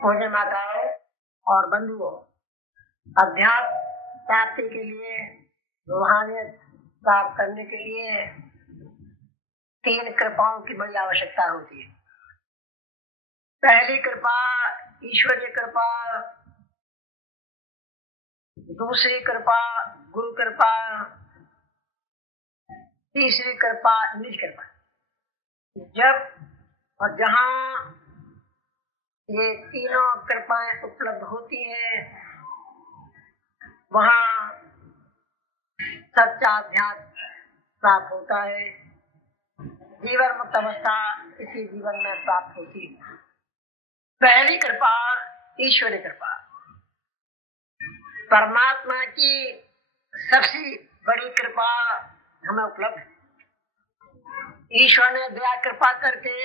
पूज्य माताओं और बंधुओं, अध्यात्म प्राप्ति के लिए, रूहानियत प्राप्त करने के लिए 3 कृपाओं की बड़ी आवश्यकता होती है। पहली कृपा ईश्वरीय कृपा, दूसरी कृपा गुरु कृपा, तीसरी कृपा निज कृपा। जब और जहाँ ये तीनों कृपाएं उपलब्ध होती हैं, वहाँ सच्चा अध्यात्म प्राप्त होता है। जीवन मुक्त अवस्था इसी जीवन में प्राप्त होती है। पहली कृपा ईश्वरीय कृपा, परमात्मा की सबसे बड़ी कृपा हमें उपलब्ध है। ईश्वर ने दया कृपा करके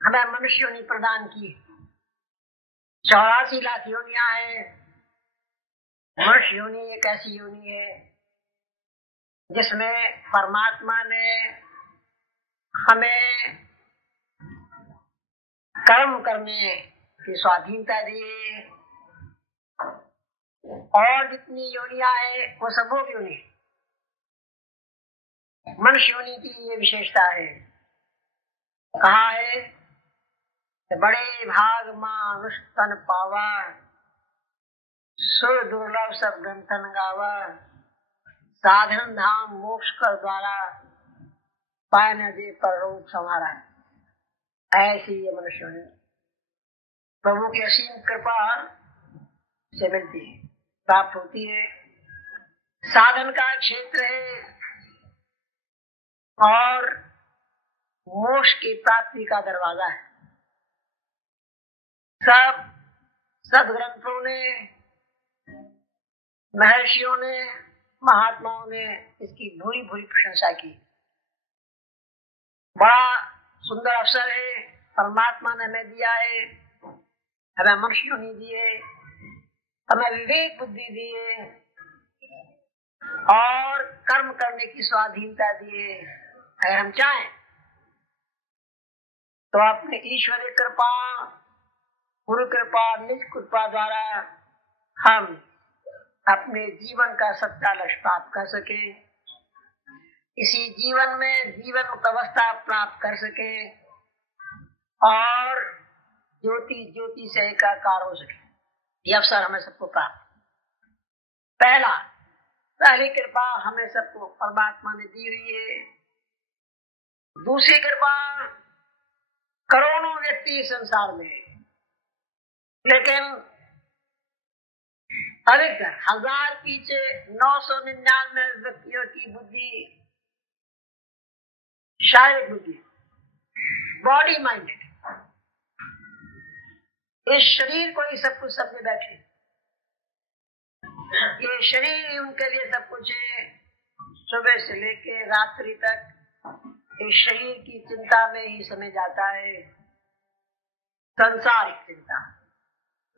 हमें मनुष्य योनि प्रदान की। 84 लाख योनियां हैं। मनुष्य योनि एक ऐसी योनि है जिसमें परमात्मा ने हमें कर्म करने की स्वाधीनता दी है। और जितनी योनियां है वो सब भोग योनि। मनुष्य योनि की ये विशेषता है। कहा है बड़े भाग मानुष तन पावा, सुर दुर्लभ सब ग्रंथन गावा, साधन धाम मोक्ष कर द्वारा, पाए न दे पर रूप संवारा। ऐसी ये मनुष्य योनि प्रभु की असीम कृपा से मिलती है, प्राप्त होती है। साधन का क्षेत्र है और मोक्ष की प्राप्ति का दरवाजा है। सब सदग्रंथों ने, महर्षियों ने, महात्माओं ने इसकी भूरी भूरी प्रशंसा की। बड़ा सुंदर अवसर है परमात्मा ने हमें दिया है। हमें मनुष्य योनि दी है, हमें विवेक बुद्धि दी है और कर्म करने की स्वाधीनता दी है। अगर हम चाहें तो अपने ईश्वरीय कृपा, गुरु कृपा, निज कृपा द्वारा हम अपने जीवन का सच्चा लक्ष्य प्राप्त कर सके, इसी जीवन में जीवन मुक्त अवस्था प्राप्त कर सके और ज्योति ज्योति से एकाकार हो सके। ये अवसर हमें सबको प्राप्त। पहली कृपा हमें सबको परमात्मा ने दी हुई है। दूसरी कृपा करोड़ों व्यक्ति संसार में, लेकिन अधिकतर 1000 पीछे 999 व्यक्तियों की बुद्धि शारीरिक बुद्धि, बॉडी माइंडेड, इस शरीर को ही सब कुछ समझे बैठे। ये शरीर ही उनके लिए सब कुछ है। सुबह से लेके रात्रि तक इस शरीर की चिंता में ही समय जाता है। संसारिक चिंता,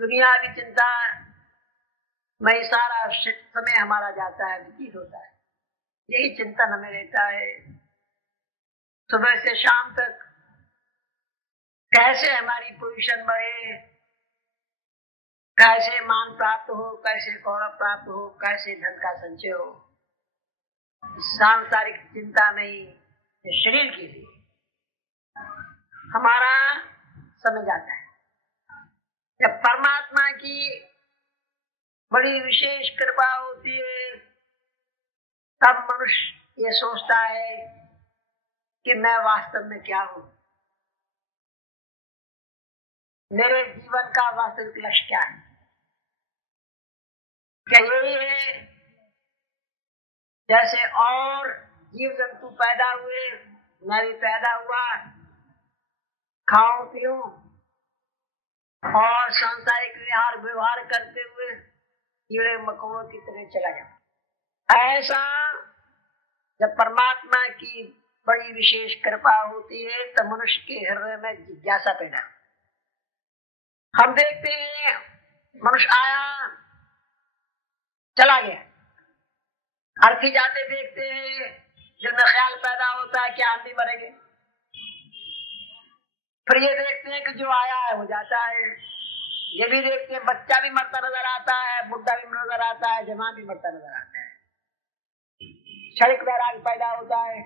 दुनियावी चिंता में सारा समय हमारा जाता है, व्यतीत होता है। यही चिंतन हमें रहता है सुबह से शाम तक। कैसे हमारी पोजीशन बढ़े, कैसे मान प्राप्त हो, कैसे गौरव प्राप्त हो, कैसे धन का संचय हो। सांसारिक चिंता में ही शरीर के लिए हमारा समय जाता है। जब परमात्मा की बड़ी विशेष कृपा होती है तब मनुष्य ये सोचता है कि मैं वास्तव में क्या हूं, मेरे जीवन का वास्तविक लक्ष्य क्या है। क्या यही है जैसे और जीव जंतु पैदा हुए, मैं भी पैदा हुआ, खाऊं पीऊं और सांसारिक व्यवहार करते हुए कीड़े मकोड़ों की तरह चला जाता। ऐसा जब परमात्मा की बड़ी विशेष कृपा होती है तो मनुष्य के हृदय में जिज्ञासा पैदा। हम देखते हैं मनुष्य आया चला गया, अर्थी जाते देखते हैं, दिल में ख्याल पैदा होता है क्या हम भी मरेंगे। फिर ये देखते हैं कि जो आया है वो जाता है। ये भी देखते हैं, बच्चा भी मरता नजर आता है, बुढ़ा भी नजर आता है, जवान भी मरता नजर आता है, क्षणिक वैराग्य पैदा होता है।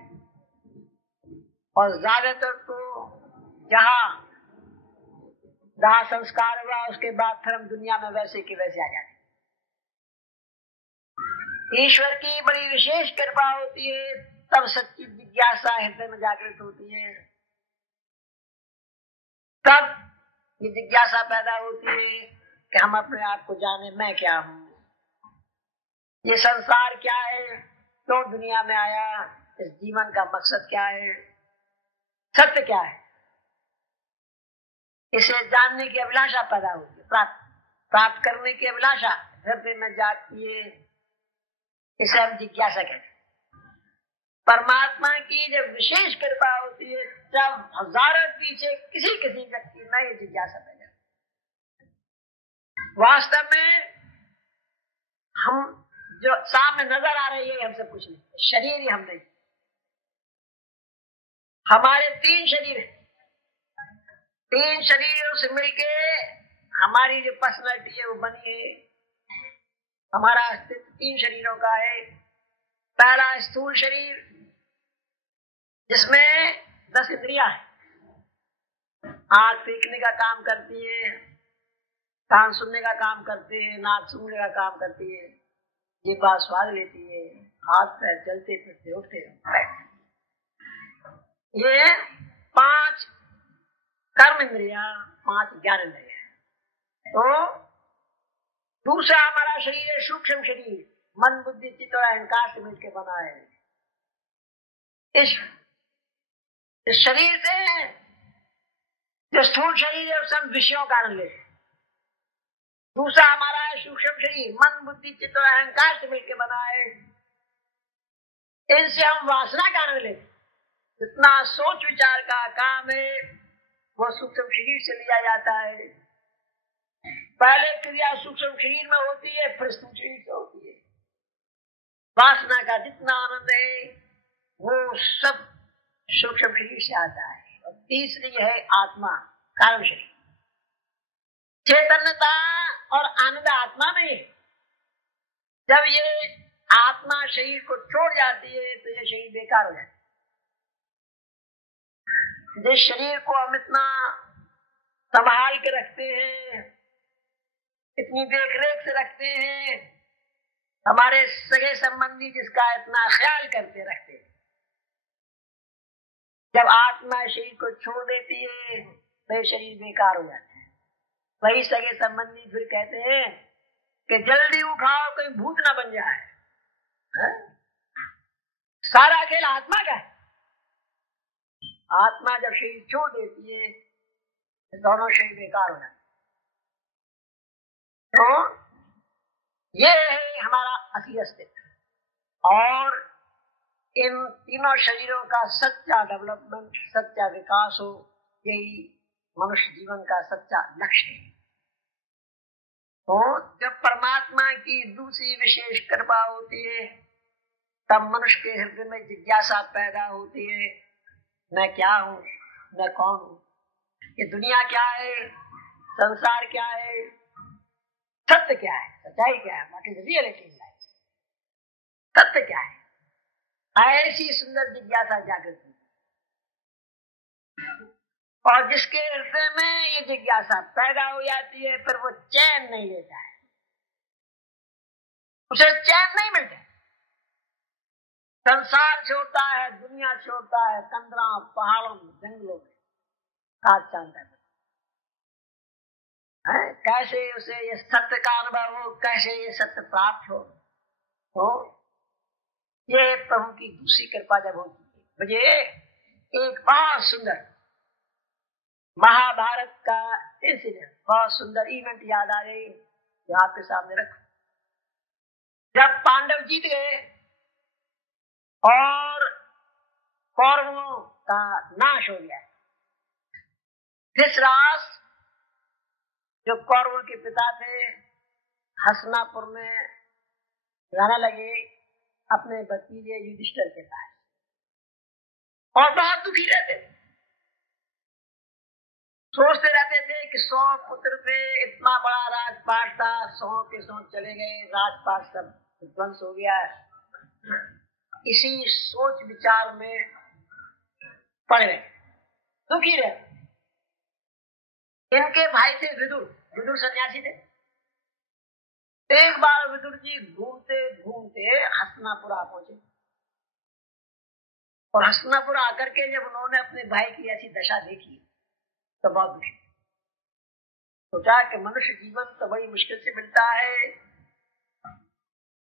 और ज्यादातर तो जहाँ दाह संस्कार हुआ उसके बाद फिर हम दुनिया में वैसे के वैसे आ जाते। ईश्वर की बड़ी विशेष कृपा होती है, तब सच्ची जिज्ञासा हृदय में जागृत होती है, तब ये जिज्ञासा पैदा होती है कि हम अपने आप को जाने, मैं क्या हूँ, ये संसार क्या है, क्यों दुनिया में आया, इस जीवन का मकसद क्या है, सत्य क्या है। इसे जानने की अभिलाषा पैदा होती है, प्राप्त करने की अभिलाषा हृदय में जागती है, इसे हम जिज्ञासा कहते हैं। परमात्मा की जब विशेष कृपा होती है तब हजारों पीछे किसी किसी व्यक्ति में ये जिज्ञासा पैदा होती है। वास्तव में हम जो सामने नजर आ रही है हमसे कुछ नहीं, शरीर ही हम नहीं, हमारे 3 शरीर हैं, 3 शरीरों से मिलके हमारी जो पर्सनैलिटी है वो बनी है। हमारा अस्तित्व 3 शरीरों का है। पहला स्थूल शरीर जिसमें 10 इंद्रियां हैं, आंख देखने का काम करती है, कान सुनने का काम करते हैं, नाक सूंघने का काम करती है, जीभ स्वाद लेती है, हाथ पैर चलते फिरते उठते बैठते। ये 5 कर्म इंद्रियां, 5 ज्ञान इंद्रियां। तो दूसरा हमारा शरीर है सूक्ष्म शरीर, मन बुद्धि चित्त और अहंकार से मिलकर बना है। इस शरीर से जो स्थूल शरीर है उसे हम विषयों का आनंद लेते। दूसरा हमारा है सूक्ष्म शरीर, मन बुद्धि चित्त और अहंकार से मिलकर बना है, इनसे हम वासना का आनंद लेते। जितना सोच विचार का काम है वो सूक्ष्म शरीर से लिया जाता है। पहले क्रिया सूक्ष्म शरीर में होती है, फिर स्थूल शरीर से होती है। वासना का जितना आनंद है वो सब सूक्ष्म शरीर से आता है। और तीसरी है आत्मा, कारण शरीर। चैतन्यता और आनंद आत्मा में। जब ये आत्मा शरीर को छोड़ जाती है तो ये शरीर बेकार हो जाता है। जिस शरीर को हम इतना संभाल के रखते हैं, इतनी देख रेख से रखते हैं, हमारे सगे संबंधी जिसका इतना ख्याल करते रखते हैं, जब आत्मा शरीर को छोड़ देती है तो शरीर बेकार हो जाता है। वही सगे संबंधी फिर कहते हैं कि जल्दी उठाओ कहीं भूत ना बन जाए। सारा खेल आत्मा का है। आत्मा जब शरीर छोड़ देती है तो दोनों शरीर बेकार हो जाते। तो ये है हमारा असली अस्तित्व। और इन तीनों शरीरों का सच्चा डेवलपमेंट, सच्चा विकास हो, यही मनुष्य जीवन का सच्चा लक्ष्य है। तो जब परमात्मा की दूसरी विशेष कृपा होती है तब मनुष्य के हृदय में जिज्ञासा पैदा होती है, मैं क्या हूँ, मैं कौन हूँ, ये दुनिया क्या है, संसार क्या है, सत्य क्या है, सच्चाई क्या है, what is reality in life, सत्य क्या है। ऐसी सुंदर जिज्ञासा जागृत होती है। और जिसके हृदय में ये जिज्ञासा पैदा हो जाती है फिर वो चैन नहीं लेता है, उसे चैन नहीं मिलता। संसार छोड़ता है, दुनिया छोड़ता है, तंद्रा पहाड़ों में, जंगलों में काट चाहता है। कैसे उसे ये सत्य का अनुभव हो, कैसे ये सत्य प्राप्त हो। तो ये प्रभु की दूसरी कृपा जब होती है। मुझे एक बहुत सुंदर महाभारत का इंसिडेंट, बहुत सुंदर इवेंट याद आ गई जो आपके सामने रखूं। जब पांडव जीत गए और कौरवों का नाश हो गया, धृतराष्ट्र जो कौरवों के पिता थे हस्तिनापुर में रहने लगे अपने भतीजे युधिष्ठिर के पास और बहुत दुखी रहते थे। सोचते रहते थे कि 100 पुत्र थे, इतना बड़ा राजपाट था, 100 के 100 चले गए, राजपाट सब ध्वंस हो गया। इसी सोच विचार में पड़ गए, दुखी रहे। इनके भाई थे विदुर, विदुर सन्यासी थे। एक बार विदुर जी घूमते घूमते हस्तिनापुर पहुंचे, और हस्तिनापुर आकर के जब उन्होंने अपने भाई की ऐसी दशा देखी तो बहुत दुखी। सोचा कि मनुष्य जीवन तो बड़ी मुश्किल से मिलता है,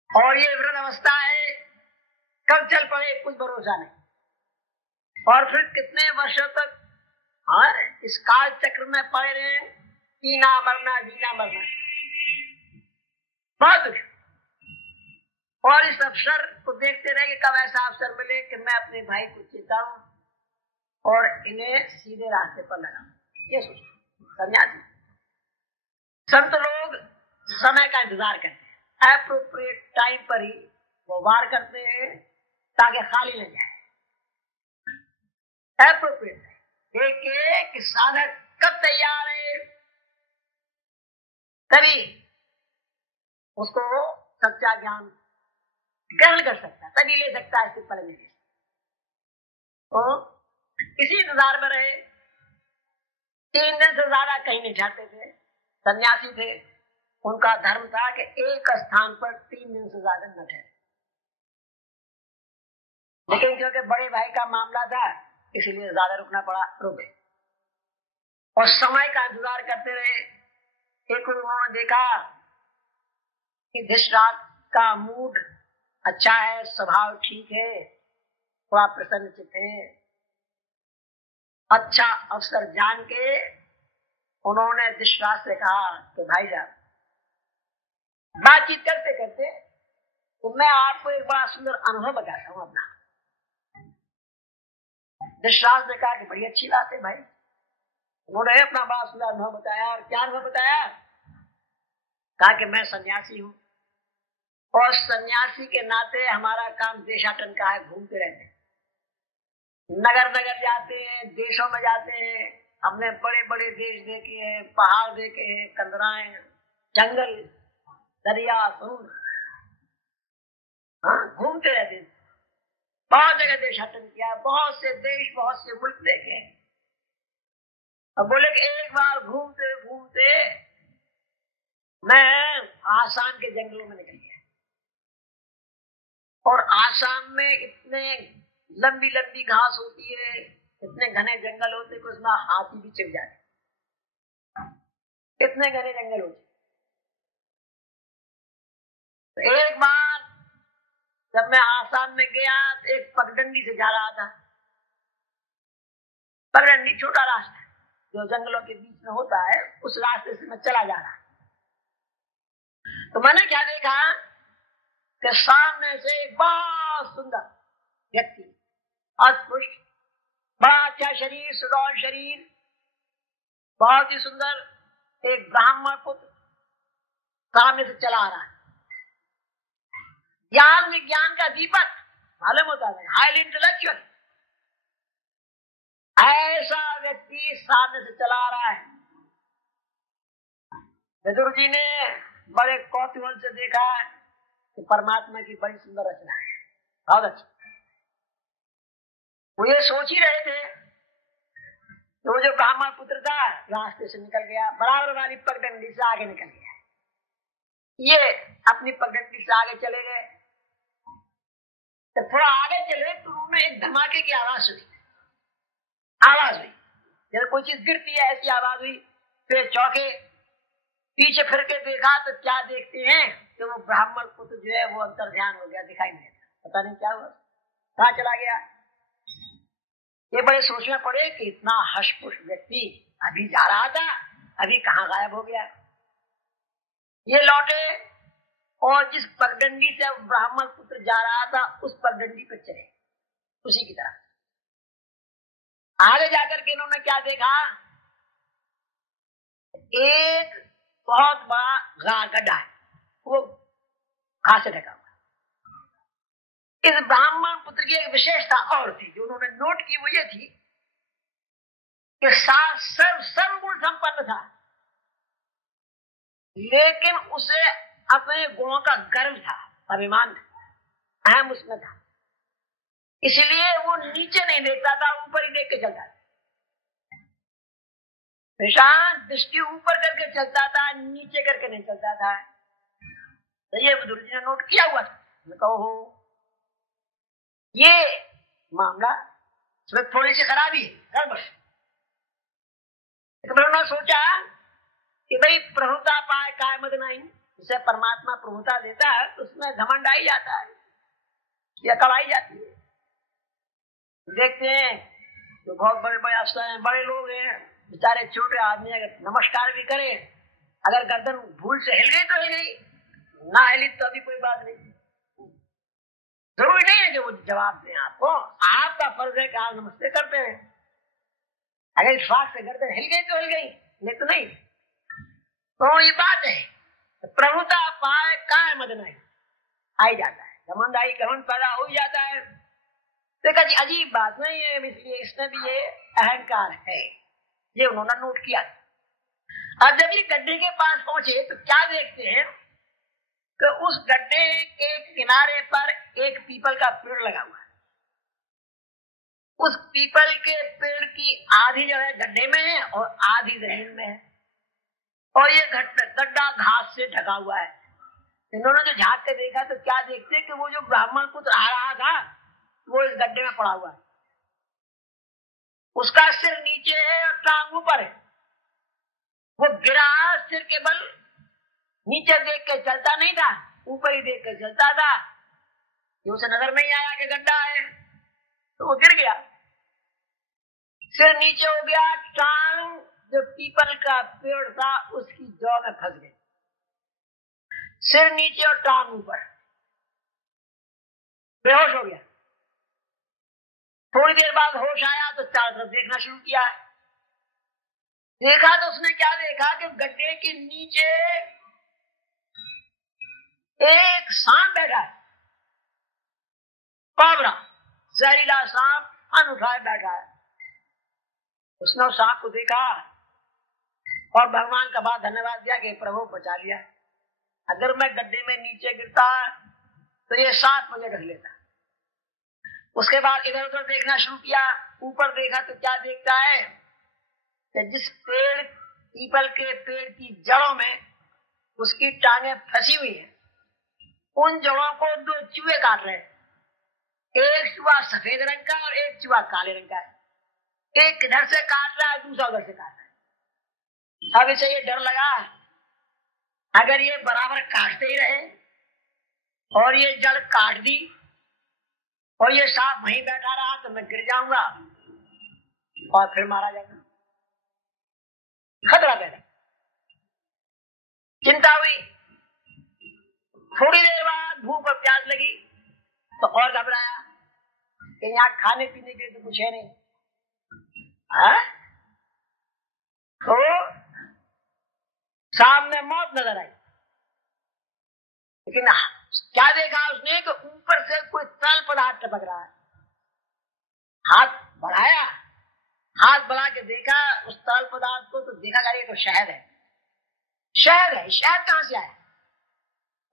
और ये वृद्ध अवस्था है, कब चल पड़े कुछ भरोसा नहीं। और फिर कितने वर्षों तक इस काल चक्र में पड़े रहे, जीना मरना जीना मरना, बहुत दुखी। और इस अवसर को देखते रहे कि कब ऐसा अवसर मिले कि मैं अपने भाई को चेताऊं और इन्हें सीधे रास्ते पर लगाऊं। ये सोचो सन्यासी। संत लोग समय का इंतजार करते हैं, एप्रोप्रिएट टाइम पर ही वो वार करते हैं ताकि खाली न जाए। एप्रोप्रिएट देखिए कि साधक कब तैयार है, तभी उसको सच्चा ज्ञान ग्रहण कर सकता है, तभी ले सकता है, इससे पहले नहीं। तो इसी इंतजार में रहे। 3 दिन से ज्यादा कहीं नहीं जाते थे, सन्यासी थे। उनका धर्म था कि एक स्थान पर 3 दिन से ज्यादा न ठहरे। लेकिन क्योंकि बड़े भाई का मामला था इसलिए ज्यादा रुकना पड़ा, रुके और समय का इंतजार करते रहे। एक उन्होंने देखा कि धृतराष्ट्र का मूड अच्छा है, स्वभाव ठीक है, थोड़ा प्रसन्नचित्त है। अच्छा अवसर जान के उन्होंने धृतराष्ट्र से कहा कि भाई साहब, बातचीत करते करते तो मैं आपको एक बड़ा सुंदर अनुभव बताता हूं अपना। धृतराष्ट्र ने कहा कि बड़ी अच्छी बात है भाई। उन्होंने अपना बड़ा सुंदर अनुभव बताया। और क्या अनुभव बताया? कहा कि मैं सन्यासी हूं और सन्यासी के नाते हमारा काम देशाटन का है, घूमते रहते हैं, नगर नगर जाते हैं, देशों में जाते हैं। हमने बड़े बड़े देश देखे हैं, पहाड़ देखे हैं, कंदराएं, जंगल, दरिया, समुद्र, घूमते रहते हैं। बहुत जगह देशाटन किया, बहुत से देश, बहुत से मुल्क देखे। अब बोले कि एक बार घूमते घूमते मैं आसाम के जंगलों में निकल गया, और आसाम में इतने लंबी लंबी घास होती है, इतने घने जंगल होते कि उसमें हाथी भी चिप जाते, इतने घने जंगल होते। तो एक बार जब मैं आसाम में गया तो एक पगडंडी से जा रहा था। पगडंडी छोटा रास्ता जो जंगलों के बीच में होता है, उस रास्ते से मैं चला जा रहा। तो मैंने क्या देखा कि सामने से एक बहुत सुंदर व्यक्ति, अस्पुष्ट, बड़ा अच्छा शरीर, सुडौल शरीर, बहुत ही सुंदर, एक ब्राह्मण पुत्र सामने से चला आ रहा है। ज्ञान विज्ञान का दीपक मालूम होता है, हाईली इंटेलेक्चुअल, ऐसा व्यक्ति सामने से चला आ रहा है। विदुर जी ने बड़े कौतूहल से देखा कि परमात्मा की बड़ी सुंदर रचना है, बहुत अच्छी। वो ये सोच ही रहे थे कि वो जो ब्राह्मण पुत्र था रास्ते से निकल गया, बराबर वाली पगडंडी से आगे निकल गया। ये अपनी पगडंडी से आगे चले गए। तो थोड़ा आगे चले तो उन्होंने एक धमाके की आवाज सुनी, आवाज हुई जैसे कोई चीज गिरती है, ऐसी आवाज हुई। फिर चौके, पीछे फिर के देखा तो क्या देखते हैं कि वो ब्राह्मण पुत्र जो है वो अंतर ध्यान हो गया, दिखाई नहीं देता, पता नहीं क्या हुआ, कहाँ चला गया। ये बड़े सोच में पड़े कि इतना हष्टपुष्ट व्यक्ति अभी जा रहा था, अभी कहाँ गायब हो गया। ये लौटे और जिस पगडंडी से ब्राह्मण पुत्र जा रहा था उस पगडंडी पर चले, उसी की तरफ। आगे जाकर के इन्होंने क्या देखा, एक बहुत बड़ा गड्ढा है, वो घास से ढका हुआ। इस ब्राह्मण पुत्र की एक विशेषता और थी जो उन्होंने नोट की, वो ये थी कि सर्वगुण संपन्न था, लेकिन उसे अपने गुणों का गर्व था, अभिमान था, अहम उसमें था। इसलिए वो नीचे नहीं देखता था, ऊपर ही देख के चलता था। निशान दृष्टि ऊपर करके चलता था, नीचे करके नहीं चलता था। तो ये बुजुर्ग जी ने नोट किया हुआ था। मैं कहो ये मामला इसमें थोड़ी सी खराबी है, गड़बड़। उन्होंने सोचा कि भाई प्रभुता पाए काय मद नहीं, जिसे परमात्मा प्रभुता देता है तो उसमें घमंड आई जाता है या कड़ाई जाती है। देखते हैं तो बहुत बड़े बड़े अफसर हैं, बड़े लोग हैं, बेचारे छोटे आदमी अगर नमस्कार भी करे, अगर गर्दन भूल से हिल गई तो हिल गई, ना हिली तो अभी कोई बात नहीं। जरूरी नहीं है कि वो जवाब दें आपको, आपका फर्ज है कि आप नमस्ते करते हैं। अगर इत्तेफाक से गर्दन हिल गई तो हिल गई, नहीं तो नहीं। तो ये बात है, प्रभुता पाए काय मद नहीं, आई जाता है, घमंड आई घमंड पैदा हो जाता है। देखा जी अजीब बात नहीं है, इसलिए इसमें भी ये अहंकार है, ये उन्होंने नोट किया। अब जब ये गड्ढे के पास पहुंचे तो क्या देखते हैं कि उस गड्ढे के किनारे पर एक पीपल का पेड़ लगा हुआ है। उस पीपल के पेड़ की आधी जो है गड्ढे में है और आधी जमीन में है, और ये गड्ढा घास से ढका हुआ है। इन्होंने जो झांक के देखा तो क्या देखते हैं कि वो जो ब्राह्मण पुत्र आ रहा था वो इस गड्ढे में पड़ा हुआ है। उसका सिर नीचे है और टांग ऊपर है। वो गिरा सिर के बल, नीचे देख के चलता नहीं था, ऊपर ही देख के चलता था। ये उसे नजर नहीं आया कि गड्ढा है, तो वो गिर गया, सिर नीचे हो गया, टांग जो पीपल का पेड़ था उसकी जौ में फंस गई। सिर नीचे और टांग ऊपर, बेहोश हो गया। थोड़ी देर बाद होश आया तो चारों तरफ देखना शुरू किया। देखा तो उसने क्या देखा कि गड्ढे के नीचे एक सांप बैठा है, कोबरा, जहरीला सांप अनूठा बैठा है। उसने उस सांप को देखा और भगवान का बहुत धन्यवाद दिया कि प्रभु बचा लिया। अगर मैं गड्ढे में नीचे गिरता तो ये सांप मुझे ढक लेता। उसके बाद इधर उधर देखना शुरू किया, ऊपर देखा तो क्या देखता है कि जिस पेड़ पीपल के पेड़ की जड़ों में उसकी टांगें फंसी हुई हैं, उन जड़ों को दो चूहे काट रहे हैं। एक चूहा सफेद रंग का और एक चूहा काले रंग का है। एक इधर से काट रहा है, दूसरा उधर से काट रहा है। अब इसे ये डर लगा अगर ये बराबर काटते ही रहे और ये जड़ काट दी और ये सांप वहीं बैठा रहा तो मैं गिर जाऊंगा और फिर मारा जाऊंगा। खतरा पैदा, चिंता हुई। थोड़ी देर बाद भूख और प्यास लगी तो और घबराया कि यहाँ खाने पीने के लिए तो कुछ है नहीं। तो सामने मौत नजर आई, लेकिन क्या देखा उसने कि ऊपर से कोई तरल पदार्थ टपक रहा है। हाथ बढ़ाया, हाथ बढ़ा के देखा उस तरल पदार्थ को तो देखा जा रही है तो शहद है। शहद है, शहद कहां से आया?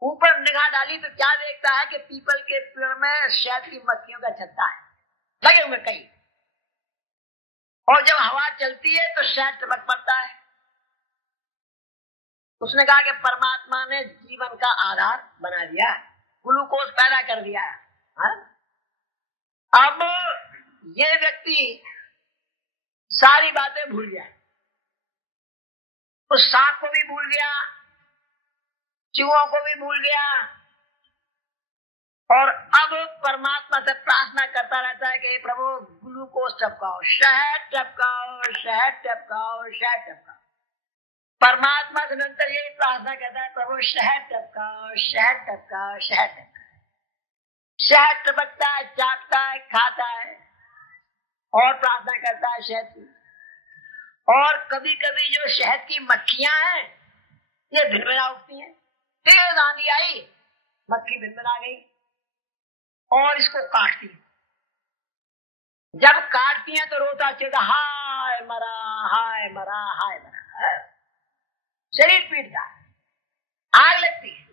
ऊपर निगाह डाली तो क्या देखता है कि पीपल के पेड़ में शहद की मक्खियों का छत्ता है लगे हुए कई, और जब हवा चलती है तो शहद टपक पड़ता है। उसने कहा कि परमात्मा ने जीवन का आधार बना दिया, ग्लूकोज पैदा कर दिया है। अब ये व्यक्ति सारी बातें भूल गया, उस सांप को भी भूल गया, चूहों को भी भूल गया, और अब परमात्मा से प्रार्थना करता रहता है कि प्रभु ग्लूकोज टपकाओ, शहद टपकाओ, शहद टपकाओ, शहद टपकाओ। परमात्मा से निरंतर यही प्रार्थना करता है, प्रभु शहद टपकाओ, शहद टपकाओ, शहद टपकाओ। शहद टपकता है, चाटता है, खाता है और प्रार्थना करता है शहद की। और कभी कभी जो शहद की मक्खियां हैं ये भिनभिना उठती हैं। तेज आंधी आई, मक्खी भिनभिना गई और इसको काटती। जब काटती हैं तो रोता चिल्लाता हाय मरा हाय मरा हाय मरा, शरीर पीटता है, आग लगती है।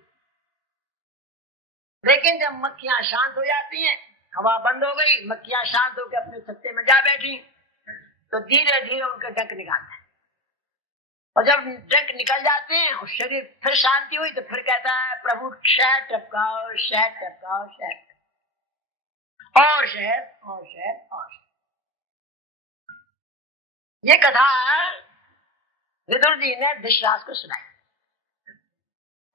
लेकिन जब मक्खियां शांत हो जाती हैं, हवा बंद हो गई, मक्खियां शांत होकर अपने छत्ते में जा बैठी, तो धीरे धीरे उनका डंक निकालता है। और जब डंक निकल जाते हैं और शरीर फिर शांति हुई, तो फिर कहता है प्रभु शहद टपकाओ शहद टपकाओ शहद, और शहद और शहद और शहद। ये कथा विदुर जी ने धृतराष्ट्र को सुनाई।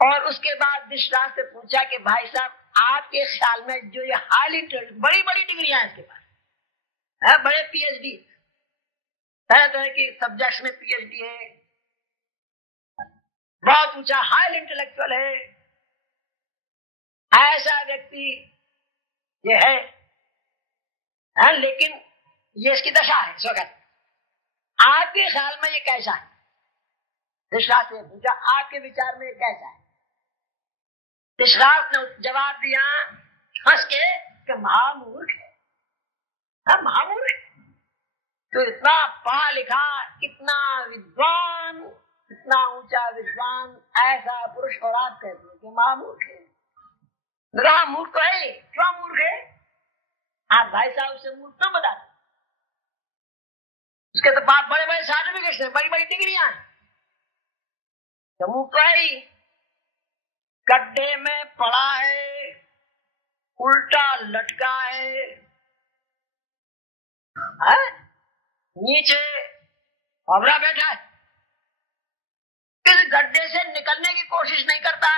और उसके बाद धृतराष्ट्र से पूछा कि भाई साहब, आपके ख्याल में जो ये हाईली बड़ी बड़ी डिग्रियां इसके पास है, बड़े पीएचडी, तरह तरह के सब्जेक्ट्स में पीएचडी है, बहुत ऊंचा हाई इंटेलेक्चुअल है, ऐसा व्यक्ति ये है, लेकिन ये इसकी दशा है स्वगत। आपके ख्याल में ये कैसा है? धृतराष्ट्र ने पूछा आपके विचार में ये कैसा है? धृतराष्ट्र ने जवाब दिया हंस के कि महामूर्ख है। महामूर्ख तो इतना पढ़ा लिखा, इतना विद्वान, इतना ऊंचा विद्वान, ऐसा पुरुष, और आप कहते हैं कि महामूर्ख है। मूर्ख तो है, क्यों मूर्ख है? आप भाई साहब से मूर्ख क्यों बताते? उसके तो बाप बड़े बड़े सर्टिफिकेट हैं, बड़ी बड़ी डिग्रियां हैं, तो मूर्ख तो है ही। गड्ढे में पड़ा है, उल्टा लटका है, नीचे अबरा बैठा है, इस गड्ढे से निकलने की कोशिश नहीं करता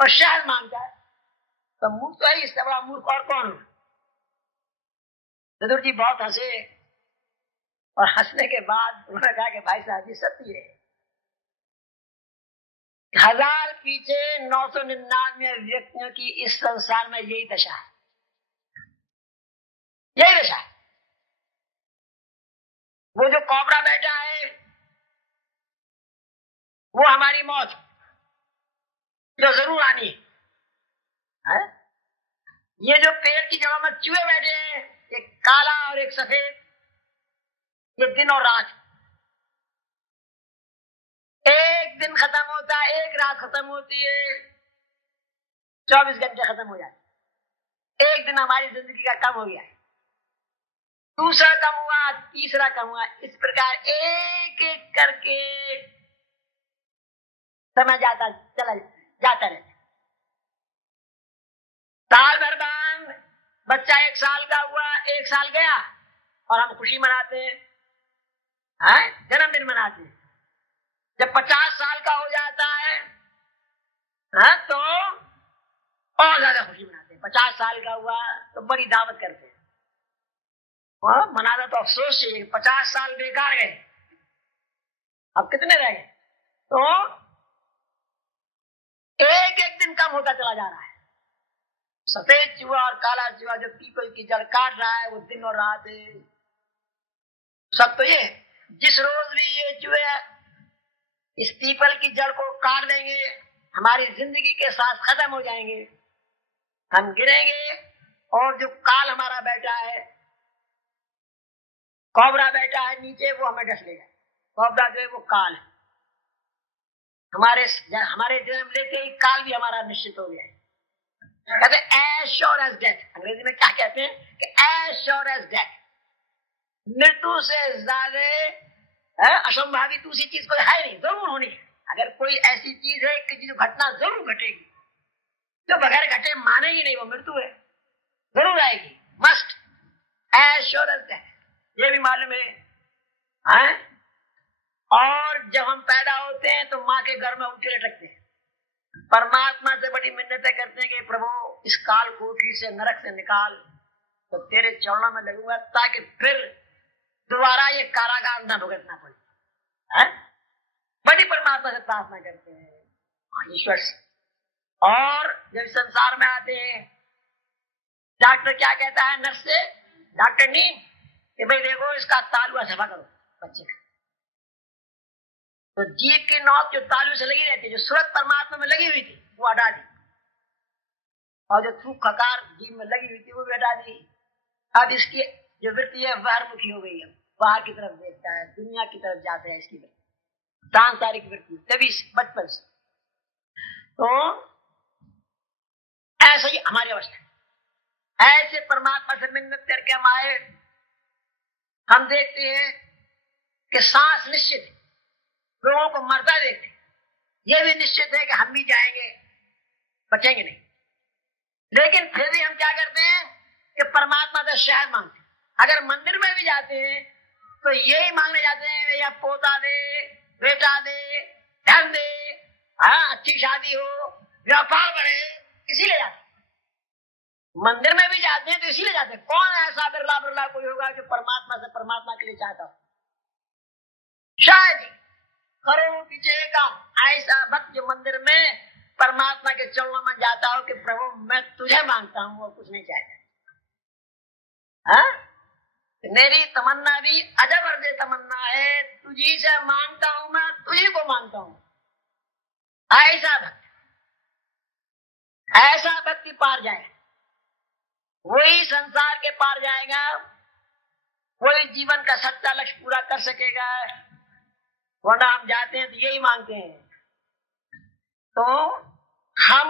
और शहद मांगता है, तो मूर्ख तो है, इससे बड़ा मूर्ख और कौन? विदुर जी बहुत हंसे, और हंसने के बाद उन्होंने कहा कि भाई साहब जी सत्य है, 1000 पीछे 999 व्यक्तियों की इस संसार में यही दशा है, यही दशा है। वो जो कोबरा बैठा है वो हमारी मौत जो जरूर आनी है। ये जो पेड़ की जगह में चूहे बैठे हैं, एक काला और एक सफेद, ये दिन और रात, एक दिन खत्म होता है, एक रात खत्म होती है, 24 घंटे खत्म हो जाते। एक दिन हमारी जिंदगी का कम हो गया है, दूसरा कम हुआ, तीसरा कम हुआ, इस प्रकार एक एक करके समय जाता रहता। साल भर बाद बच्चा 1 साल का हुआ, 1 साल गया, और हम खुशी मनाते हैं, जन्मदिन मनाते हैं। जब 50 साल का हो जाता है, तो और ज्यादा खुशी मनाते हैं। 50 साल का हुआ तो बड़ी दावत करते हैं, और मनाना तो अफसोस चाहिए, 50 साल बेकार गए, अब कितने रह गए? तो एक एक दिन कम होता चला जा रहा है। सफेद चूहा और काला चूहा जो पीपल की जड़ काट रहा है, वो दिन और रात है सब। तो ये जिस रोज भी ये चूहे इस पीपल की जड़ को काट देंगे, हमारी जिंदगी के साथ खत्म हो जाएंगे, हम गिरेंगे, और जो काल हमारा बैठा है, कोबरा बैठा है नीचे, वो हमें डस लेगा। कोबरा जो है वो काल है, हमारे जन्म लेते ही काल भी हमारा निश्चित हो गया है। कहते as sure as death, अंग्रेजी में क्या कहते हैं कि as sure as death, मृत्यु से ज्यादा असंभावी दूसरी चीज कोई है नहीं, जरूर होनी है। अगर कोई ऐसी चीज है कि जो घटना जरूर घटेगी, जो बगैर घटे माने ही नहीं, वो मृत्यु है, जरूर आएगी, must, as sure as death, ये भी मालूम है। और जब हम पैदा होते हैं तो माँ के घर में उल्टे लटकते हैं, परमात्मा से बड़ी मिन्नतें करते हैं कि प्रभु इस काल कोठरी से, नरक से निकाल, तो तेरे चरणों में लगूंगा, ताकि फिर दोबारा ये कारागार न भुगतना पड़े। बड़ी परमात्मा से प्रार्थना करते हैं ईश्वर से। और जब संसार में आते हैं, डॉक्टर क्या कहता है नर्स से, डॉक्टर नी कि भाई देखो इसका तालुआ सफा करो बच्चे का। तो जीभ की नोक जो तालू से लगी रहती है, जो सूरत परमात्मा में लगी हुई थी, वो हटा दी, और जो थूक खकार जीभ में लगी हुई थी वो भी हटा दी। अब इसकी जो वृत्ति है बाहरमुखी हो गई है, बाहर की तरफ देखता है, दुनिया की तरफ जाता है, इसकी वृत्ति सांसारिक वृत्ति तभी बचपन से। तो ऐसा ही हमारी अवस्था, ऐसे परमात्मा से मिन्नत करके हम आए। हम देखते हैं कि सांस निश्चित है, लोगों को मरता देखते, ये भी निश्चित है कि हम भी जाएंगे, बचेंगे नहीं, लेकिन फिर भी हम क्या करते हैं कि परमात्मा से शहद मांगते हैं। अगर मंदिर में भी जाते हैं तो यही मांगने जाते हैं, या पोता दे, बेटा दे, धन दे, हाँ अच्छी शादी हो, व्यापार बढ़े, इसीलिए जाते हैं। मंदिर में भी जाते हैं तो इसीलिए जाते हैं। कौन ऐसा बिरला बिरला कोई होगा जो परमात्मा से परमात्मा के लिए चाहता हो? शायद करोड़ों पीछे का ऐसा भक्त जो मंदिर में परमात्मा के चरणों में जाता हो कि प्रभु मैं तुझे मांगता हूं, वो कुछ नहीं चाहता। हाँ? मेरी तमन्ना भी अजब अर्दे तमन्ना है, तुझी से मांगता हूं, मैं तुझी को मांगता हूं। ऐसा भक्त, ऐसा भक्ति पार जाए, वही संसार के पार जाएगा, वही जीवन का सच्चा लक्ष्य पूरा कर सकेगा। वरना हम जाते हैं तो यही मांगते हैं। तो हम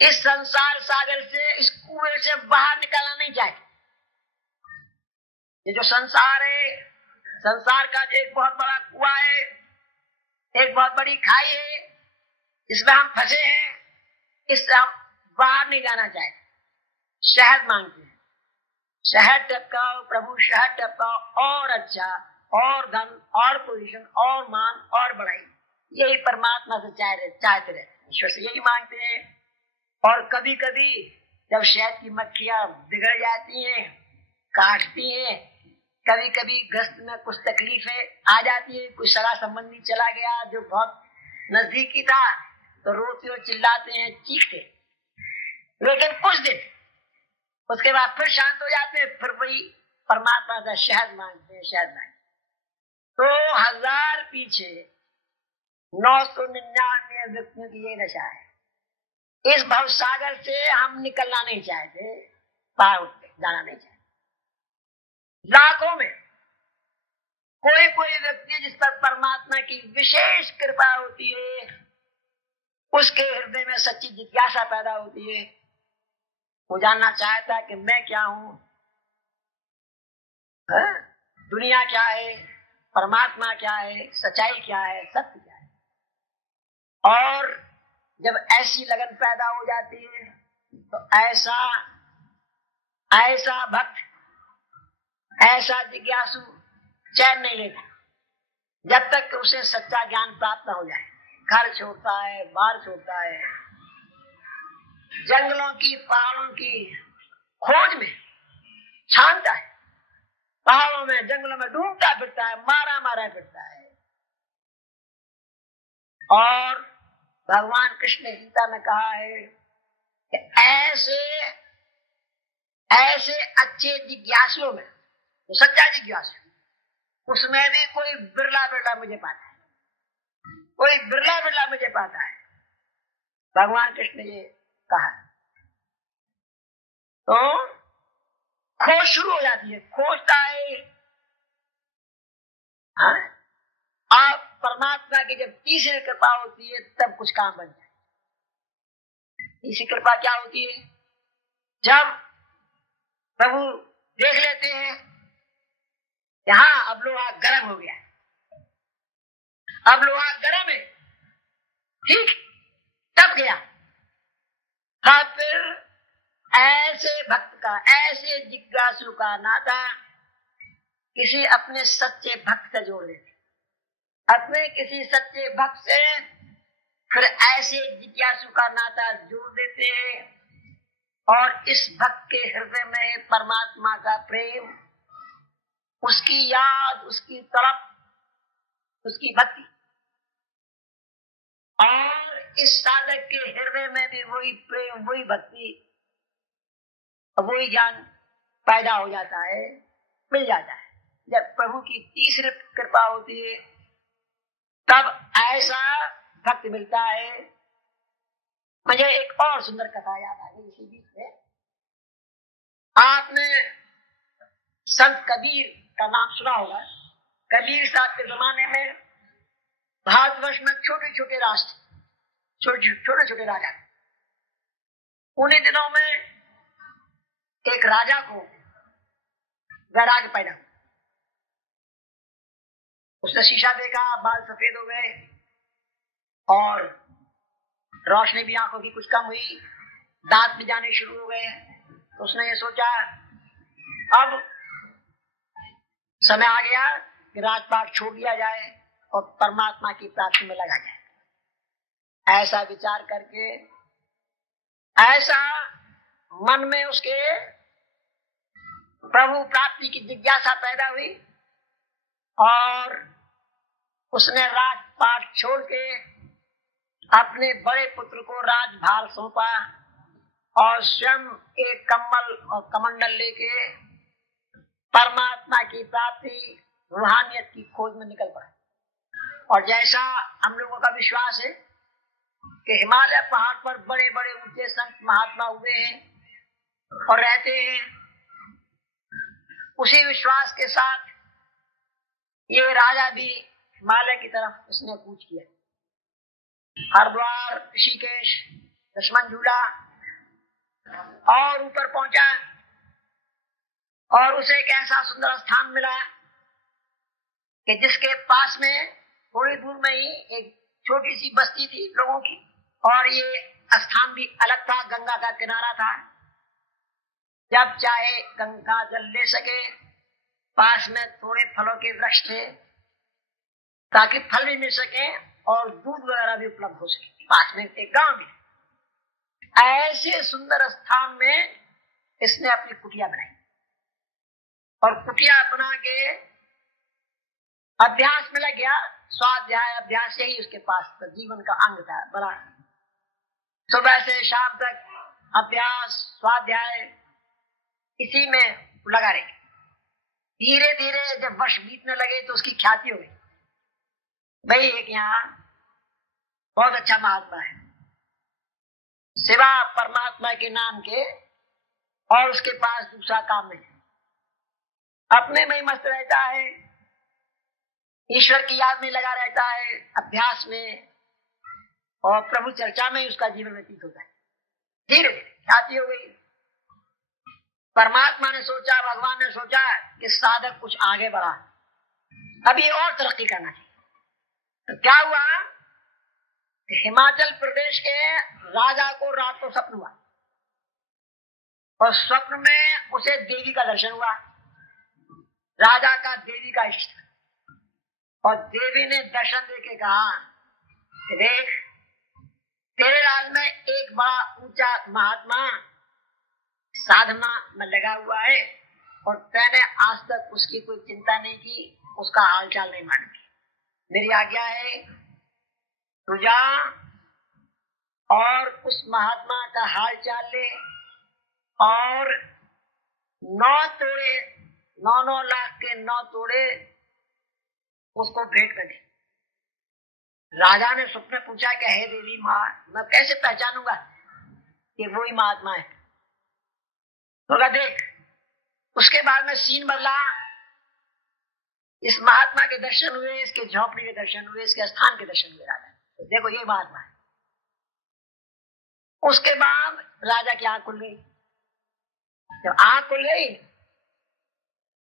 इस संसार सागर से, इस कुएं से बाहर निकलना नहीं चाहते। ये जो संसार है, संसार का एक बहुत बड़ा कुआं है, एक बहुत बड़ी खाई है, इसमें हम फंसे हैं, इससे हम बाहर नहीं जाना चाहते। शहद मांगते हैं, शहद टपकाओ प्रभु, शहद टपकाओ, और अच्छा, और धन, और पोजीशन, और मान, और बढ़ाई, यही परमात्मा से चाहते रहते, ईश्वर से यही मांगते हैं। और कभी कभी जब शहद की मक्खियां बिगड़ जाती हैं, काटती हैं, कभी कभी ग्रस्त में कुछ तकलीफें आ जाती है, कोई सगा संबंधी चला गया जो बहुत नजदीकी था, तो रोते और चिल्लाते हैं, चीखते, लेकिन कुछ दिन उसके बाद फिर शांत हो जाते हैं, फिर वही परमात्मा से शहद मांगते हैं, शहद मांगते। तो 1000 पीछे 999 व्यक्तियों की ये दशा है। इस भवसागर से हम निकलना नहीं चाहते, पार उठते जाना नहीं चाहते। लाखों में कोई कोई व्यक्ति जिस पर परमात्मा की विशेष कृपा होती है, उसके हृदय में सच्ची जिज्ञासा पैदा होती है, वो जानना चाहता कि मैं क्या हूं, दुनिया क्या है, परमात्मा क्या है, सच्चाई क्या है, सत्य क्या है। और जब ऐसी लगन पैदा हो जाती है तो ऐसा भक्त, ऐसा जिज्ञासु चैन नहीं लेता जब तक कि उसे सच्चा ज्ञान प्राप्त हो जाए। घर छोड़ता है, बाहर छोड़ता है, जंगलों की, पहाड़ों की खोज में छानता है, पहाड़ों में, जंगलों में ढूंढता फिरता है, मारा मारा फिरता है। और भगवान कृष्ण गीता में कहा है कि ऐसे अच्छे जिज्ञासुओं में, तो सच्चा जिज्ञासु, उसमें भी कोई बिरला बिरला मुझे पाता है, कोई बिरला बिरला मुझे पाता है, भगवान कृष्ण ने कहा। तो खोज शुरू हो जाती है, खोजता है। आप परमात्मा की जब तीसरी कृपा होती है तब कुछ काम बन जाए। तीसरी कृपा क्या होती है? जब प्रभु देख लेते हैं यहां अब लोहा गर्म हो गया, अब लोहा गर्म है, ठीक, तब गया, तब फिर ऐसे भक्त का, ऐसे जिज्ञासु का नाता किसी अपने सच्चे भक्त से जोड़ देते, अपने किसी सच्चे भक्त से फिर ऐसे जिज्ञासु का नाता जोड़ देते हैं। और इस भक्त के हृदय में परमात्मा का प्रेम, उसकी याद, उसकी तड़प, उसकी भक्ति, और इस साधक के हृदय में भी वही प्रेम, वही भक्ति, वही ज्ञान पैदा हो जाता है, मिल जाता है। जब प्रभु की तीसरी कृपा होती है तब ऐसा भक्त मिलता है। मुझे एक और सुंदर कथा याद आ गई इसी बीच में। आपने संत कबीर का नाम सुना होगा। कबीर साहब के जमाने में भारतवर्ष में छोटे छोटे राष्ट्र, छोटे छोटे राजा। उन्हीं दिनों में एक राजा को वैराग्य पैदा हुआ। उसने शीशा देखा, बाल सफेद हो गए और रोशनी भी आंखों की कुछ कम हुई, दांत भी जाने शुरू हो गए। तो उसने ये सोचा अब समय आ गया कि राजपाट छोड़ दिया जाए और परमात्मा की प्राप्ति में लगा जाए। ऐसा विचार करके, ऐसा मन में उसके प्रभु प्राप्ति की जिज्ञासा पैदा हुई और उसने राजपाट छोड़ के अपने बड़े पुत्र को राजभार सौंपा और स्वयं एक कम्बल और कमंडल लेके परमात्मा की प्राप्ति, रूहानियत की खोज में निकल पड़ा। और जैसा हम लोगों का विश्वास है कि हिमालय पहाड़ पर बड़े बड़े ऊंचे संत महात्मा हुए हैं और रहते हैं, उसी विश्वास के साथ ये राजा भी हिमालय की तरफ उसने कूच किया। हरिद्वार, ऋषिकेश, दशमंजूला और ऊपर पहुंचा और उसे एक ऐसा सुंदर स्थान मिला कि जिसके पास में थोड़ी दूर में ही एक छोटी सी बस्ती थी लोगों की, और ये स्थान भी अलग था, गंगा का किनारा था। जब चाहे गंगा जल ले सके। पास में थोड़े फलों के वृक्ष थे ताकि फल भी मिल सके और दूध वगैरह भी उपलब्ध हो सके। पास में एक गांव भी। ऐसे सुंदर स्थान में इसने अपनी कुटिया बनाई और कुटिया बना के अभ्यास में लग गया। स्वाध्याय अभ्यास यही उसके पास जीवन का अंग था बड़ा। सुबह से शाम तक अभ्यास स्वाध्याय इसी में लगा रहे। धीरे धीरे जब वर्ष बीतने लगे तो उसकी ख्याति हो गई, भाई एक यहाँ बहुत अच्छा महात्मा है, सिवा परमात्मा के नाम के और उसके पास दूसरा काम नहीं, अपने में ही मस्त रहता है, ईश्वर की याद में लगा रहता है, अभ्यास में और प्रभु चर्चा में ही उसका जीवन व्यतीत होता है। धीरे धीरे ख्याति हो गई। परमात्मा ने सोचा, भगवान ने सोचा कि साधक कुछ आगे बढ़ा, अब ये और तरक्की करना चाहिए। तो क्या हुआ कि हिमाचल प्रदेश के राजा को रात को स्वप्न हुआ और स्वप्न में उसे देवी का दर्शन हुआ। राजा का देवी का इष्ट, और देवी ने दर्शन देके कहा कि देख, तेरे राज में एक बड़ा ऊंचा महात्मा साधना में लगा हुआ है और मैंने आज तक उसकी कोई चिंता नहीं की, उसका हालचाल नहीं मालूम। मेरी आज्ञा है तू जा और उस महात्मा का हालचाल ले और 9 लाख के 9 तोड़े उसको भेंट कर दे। राजा ने स्वप्न पूछा कि हे देवी माँ, मैं कैसे पहचानूंगा कि वो ही महात्मा है? बोला देख। उसके बाद में सीन बदला, इस महात्मा के दर्शन हुए, इसके झोंपड़ी के दर्शन हुए, इसके स्थान के दर्शन हुए। राजा तो देखो ये महात्मा है। उसके बाद राजा की आंख खुल गई। जब आंख खुल गई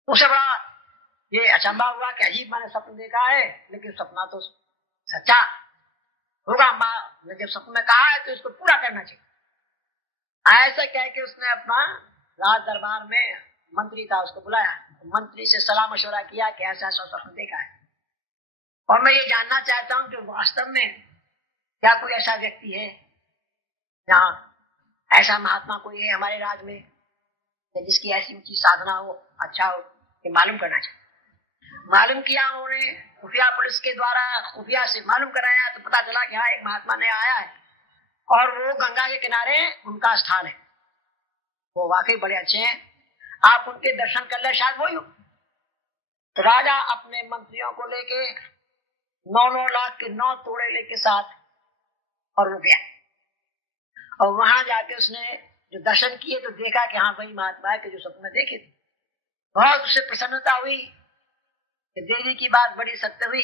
उसे बड़ा ये अचंभा हुआ कि अजीब मैंने स्वप्न देखा है, लेकिन सपना तो सच्चा होगा। माँ ने जब सपने में कहा है तो इसको पूरा करना चाहिए। ऐसा कह के उसने अपना राज दरबार में मंत्री था उसको बुलाया, मंत्री से सलाह मशवरा किया कि ऐसा ऐसा स्वप्न देखा है और मैं ये जानना चाहता हूं कि वास्तव में क्या कोई ऐसा व्यक्ति है, जहां ऐसा महात्मा कोई है हमारे राज में जिसकी ऐसी ऊंची साधना हो, अच्छा हो, ये मालूम करना चाहिए। मालूम किया उन्होंने, खुफिया पुलिस के द्वारा खुफिया से मालूम कराया तो पता चला कि हाँ एक महात्मा ने आया है और वो गंगा के किनारे उनका स्थान है। वो वाकई बड़े अच्छे हैं, आप उनके दर्शन कर ले, शायद वही हो। तो राजा अपने मंत्रियों को लेके 9 लाख के 9 तोड़े लेके साथ और वो गया और वहां जाके उसने जो दर्शन किए तो देखा कि हाँ वही महात्मा के जो स्वप्न में देखे थे। बहुत उससे प्रसन्नता हुई कि देवी की बात बड़ी सत्य हुई।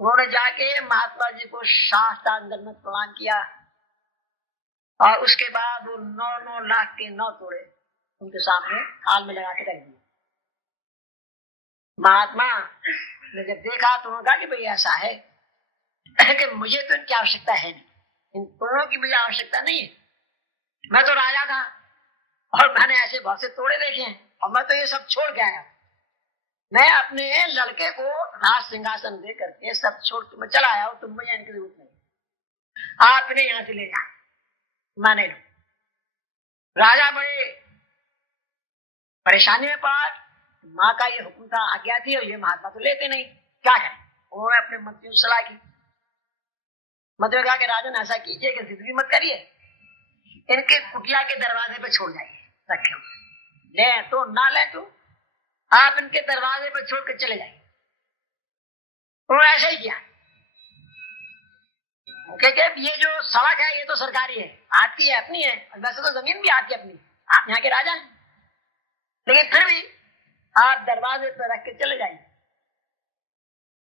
उन्होंने जाके महात्मा जी को साष्टांग दंडवत प्रणाम किया और उसके बाद वो 9 लाख के 9 तोड़े उनके सामने हाल में लगा के रख दिए। महात्मा ने जब देखा तो उन्होंने कहा कि भाई ऐसा है कि मुझे तो इनकी आवश्यकता है नहीं, इन तोड़ों की मुझे आवश्यकता नहीं है। मैं तो राजा था और मैंने ऐसे बहुत से तोड़े देखे हैं और मैं तो ये सब छोड़ के आया। मैं अपने लड़के को राज सिंहासन दे करके सब छोड़ के मैं चला आया हूं, तुम मुझे इनकी जरूरत नहीं, आप इन्हें यहां से ले जाए। माने लो। राजा बड़े परेशानी में पड़ा, माँ का ये हुक्म था, आज्ञा थी और ये महात्मा तो लेते नहीं, क्या करें। उन्होंने अपने मंत्रियों से सलाह की। मंत्रियों ने कहा कि राजन ऐसा कीजिए कि जिंदगी मत करिए, इनके कुटिया के दरवाजे पे छोड़ जाइए, रखे ले तो ना ले तो आप इनके दरवाजे पर छोड़ कर चले जाइए। तो ऐसा ही किया। क्योंकि ये जो सड़क है ये तो सरकारी है, आती है अपनी है, वैसे तो जमीन भी आती है अपनी, आप यहाँ के राजा हैं, लेकिन फिर भी आप दरवाजे पर रख के चले जाइए।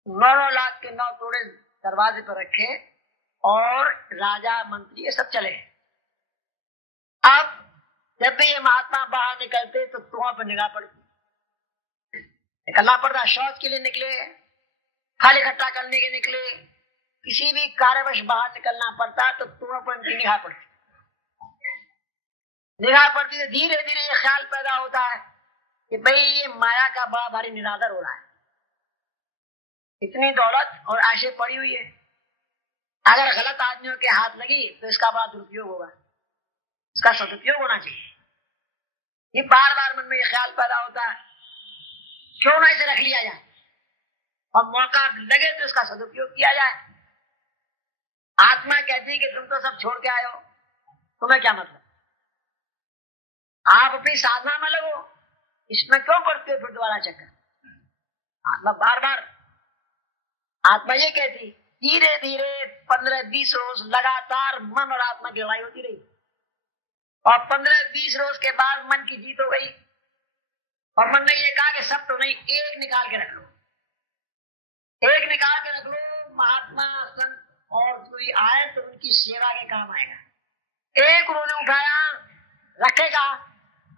9 लाख के 9 तोड़े दरवाजे पर रखे और राजा मंत्री ये सब चले। अब जब भी ये महात्मा बाहर निकलते तो तुआ पर निगाह पड़ती, निकलना पड़ता, शौच के लिए निकले, फल इकट्ठा करने के निकले, किसी भी कार्यवश बाहर निकलना पड़ता तो तुआ पर इनकी निगाह पड़ती। निगाह पड़ती तो धीरे धीरे ये ख्याल पैदा होता है कि भाई ये माया का बड़ा भारी निरादर हो रहा है, इतनी दौलत और आशे पड़ी हुई है, अगर गलत आदमियों के हाथ लगी तो इसका बड़ा दुरुपयोग होगा, इसका सदुपयोग होना चाहिए। ये बार बार मन में ये ख्याल पैदा होता है, क्यों ना इसे रख लिया जाए और मौका लगे तो इसका सदुपयोग किया जाए। आत्मा कहती है कि तुम तो सब छोड़ के आए हो, तुम्हें क्या मतलब, आप अपनी साधना में लगो, इसमें क्यों पड़ते हो फिर दोबारा चक्कर। आत्मा बार बार आत्मा ये कहती, धीरे धीरे 15-20 रोज लगातार मन और आत्मा की लड़ाई होती रही और 15-20 रोज के बाद मन की जीत हो गई और मन ने ये कहा कि सब तो नहीं, एक निकाल के रख लो, एक निकाल के रख लो, महात्मा संत और कोई आए तो उनकी सेवा के काम आएगा। एक उन्होंने उठाया, रखेगा,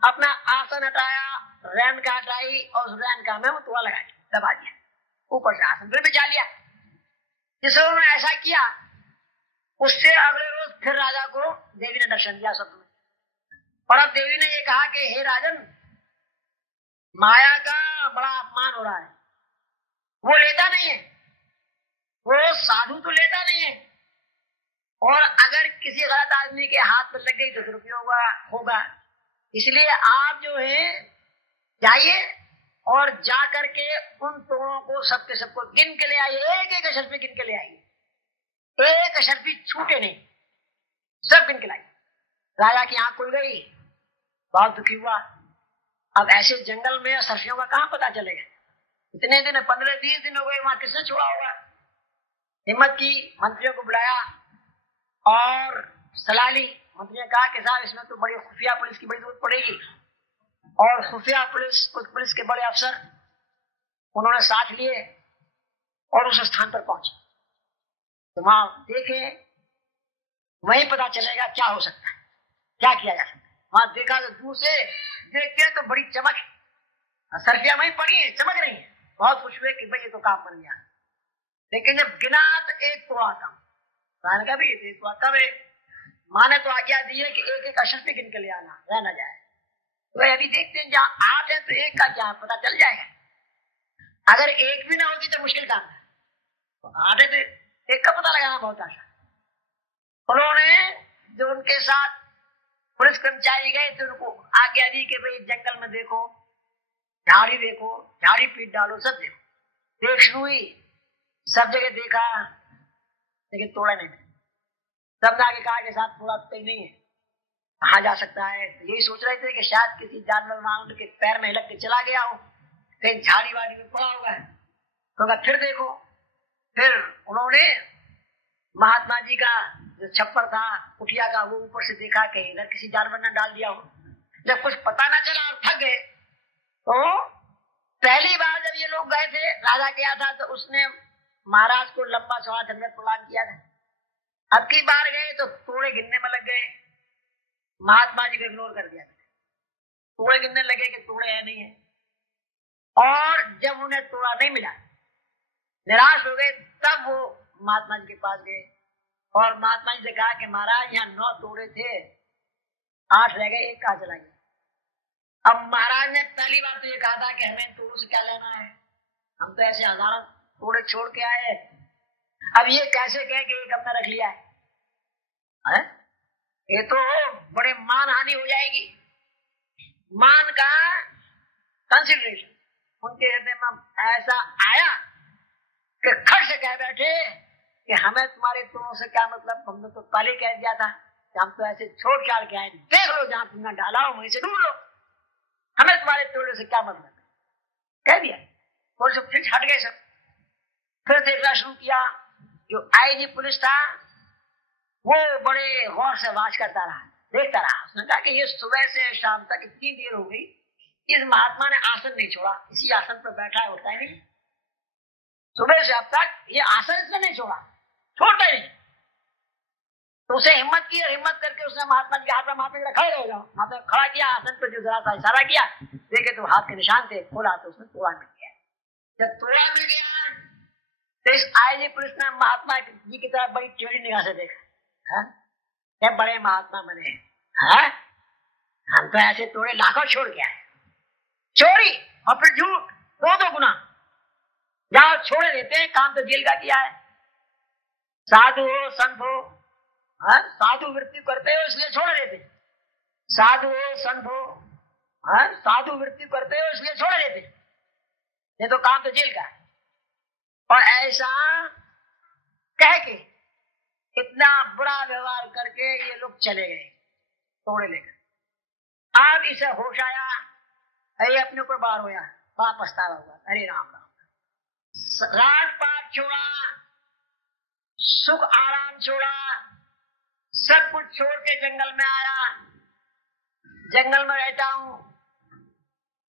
अपना आसन हटाया, रैन का हटाई और उस रैन का में तुआ लगा दबा दिया, ऊपर से आसन फिर बिछा लिया। जिस उन्होंने ऐसा किया उससे अगले रोज फिर राजा को देवी ने दर्शन दिया स्वप्न में, और अब देवी ने ये कहा कि हे राजन, माया का बड़ा अपमान हो रहा है, वो लेता नहीं है, वो साधु तो लेता नहीं है, और अगर किसी गलत आदमी के हाथ पर लग गई तो दुरुपयोग होगा, इसलिए आप जो है जाइए और जा करके उन तोड़ों को सबके सबको गिन के ले आइए, एक एक अशर्फी गिन के ले आइए, एक अशर्फी छूटे नहीं, सब गिन के लाइए। राजा की आंख खुल गई, बहुत दुखी हुआ। अब ऐसे जंगल में अशर्फियों का कहां पता चलेगा, इतने दिन 15-20 दिन हो गए, वहां किसने छोड़ा होगा। हिम्मत की, मंत्रियों को बुलाया और सलाह ली। मंत्री ने कहा कि साहब इसमें तो बड़ी खुफिया पुलिस की बड़ी जरूरत पड़ेगी, और खुफिया पुलिस, कुछ पुलिस के बड़े अफसर उन्होंने साथ लिए और उस स्थान पर पहुंचे। तो वहां देखे, वहीं पता चलेगा क्या हो सकता है, क्या किया जा सकता है। वहां देखा तो दूर से देखते तो बड़ी चमक, सरफिया वहीं पड़ी है, चमक रही है, बहुत खुश हुए कि भाई ये तो काम बन गया। लेकिन जब गिना तो एक तो आता, मैंने कहा भाई एक तो आता है, माँ ने तो आज्ञा दी है कि एक एक अशर्फ गिन के ले आना, रह ना जाए। तो अभी देखते हैं जहां 8 है तो एक का क्या पता चल जाएगा, अगर एक भी ना होगी तो मुश्किल काम है, तो 8 है तो एक का पता लगाना बहुत आसान। उन्होंने जो उनके साथ पुलिस कर्मचारी गए थे उनको आज्ञा दी कि भाई जंगल में देखो, झाड़ी देखो, झाड़ी पीट डालो, सब देखो। देख शुरू हुई, सब जगह देखा लेकिन तोड़ा नहीं। सब ने आगे कहा कि साथ थोड़ा कहीं नहीं है, कहा जा सकता है। तो यही सोच रहे थे कि शायद किसी जानवर मानव के पैर में लग के चला गया हो, कहीं झाड़ी वाड़ी में पड़ा हुआ है। तो फिर देखो, फिर उन्होंने महात्मा जी का जो छप्पर था कुटिया का, वो ऊपर से देखा कि इधर किसी जानवर ने डाल दिया हो। जब कुछ पता ना चला और थक गए, तो पहली बार जब ये लोग गए थे, राजा गया था, तो उसने महाराज को लंबा चौड़ा दंडवत प्रणाम किया था। अब की बार गए तो तोड़े गिनने में लग गए, महात्मा जी को इग्नोर कर दिया। तोड़े गिनने लगे कि तोड़े है नहीं है, और जब उन्हें तोड़ा नहीं मिला, निराश हो गए, तब वो महात्मा जी के पास गए और महात्मा जी से कहा कि महाराज यहाँ 9 तोड़े थे, 8 रह गए, 1 कहाँ चला गया। अब महाराज ने पहली बार तो ये कहा था कि हमें तोड़ों से क्या लेना है, हम तो ऐसे हजारों तोड़े छोड़ के आए। अब ये कैसे कहे कि एक हमने रख लिया है? ये तो बड़े मान हानि हो जाएगी। मान का कंसिडरेशन उनके हृदय में ऐसा आया कि खट से कह बैठे कि हमें तुम्हारे तोड़ों से क्या मतलब, हमने तो पहले कह दिया था कि हम तो ऐसे छोड़ छाड़ के आए, देख लो जहां तुमने डाला हो वहीं से ढूंढ लो, हमें तुम्हारे तोड़े से क्या मतलब, कह दिया। और सब फिर हट गए सब। फिर देखना शुरू किया। जो आईजी पुलिस था वो बड़े गौर से वाच करता रहा, देखता रहा। उसने कहा कि ये सुबह से शाम तक इतनी देर हो गई, इस महात्मा ने आसन नहीं छोड़ा, इसी आसन पर बैठा है, उठता ही नहीं। सुबह से अब तक ये आसन इसने नहीं छोड़ा, छोड़ता ही नहीं। तो उसे हिम्मत की और हिम्मत करके उसने महात्मा जी के हाथ में, महात्मा जी खड़े हो जाओ, महात्मा खड़ा किया, आसन पर जो जरा सा इशारा किया, देखे तो हाथ के निशान थे, खोला तो उसने तोड़ा मिल गया। जब तोड़ा मिल गया तो इस आईजी पुलिस ने महात्मा जी की तरफ बड़ी टेढ़ी निगाह से देखा। क्या बड़े महात्मा बने, हम तो ऐसे तोड़े लाखों छोड़ के आए। चोरी और फिर झूठ, 2 गुना। जाओ छोड़े देते हैं, काम तो जेल का किया है। साधु हो संत हो, साधु वृत्ति करते हो इसलिए छोड़ देते, साधु हो संत हो, साधु वृत्ति करते हो इसलिए छोड़ देते, ये तो काम तो जेल का है। और ऐसा कह के इतना बुरा व्यवहार करके ये लोग चले गए तोड़े लेकर। अब इसे होश आया, अरे अपने ऊपर बार होया, बड़ा पछतावा हुआ, अरे राम राम। राजपाट छोड़ा, सुख आराम छोड़ा, सब कुछ छोड़ के जंगल में आया। जंगल में रहता हूं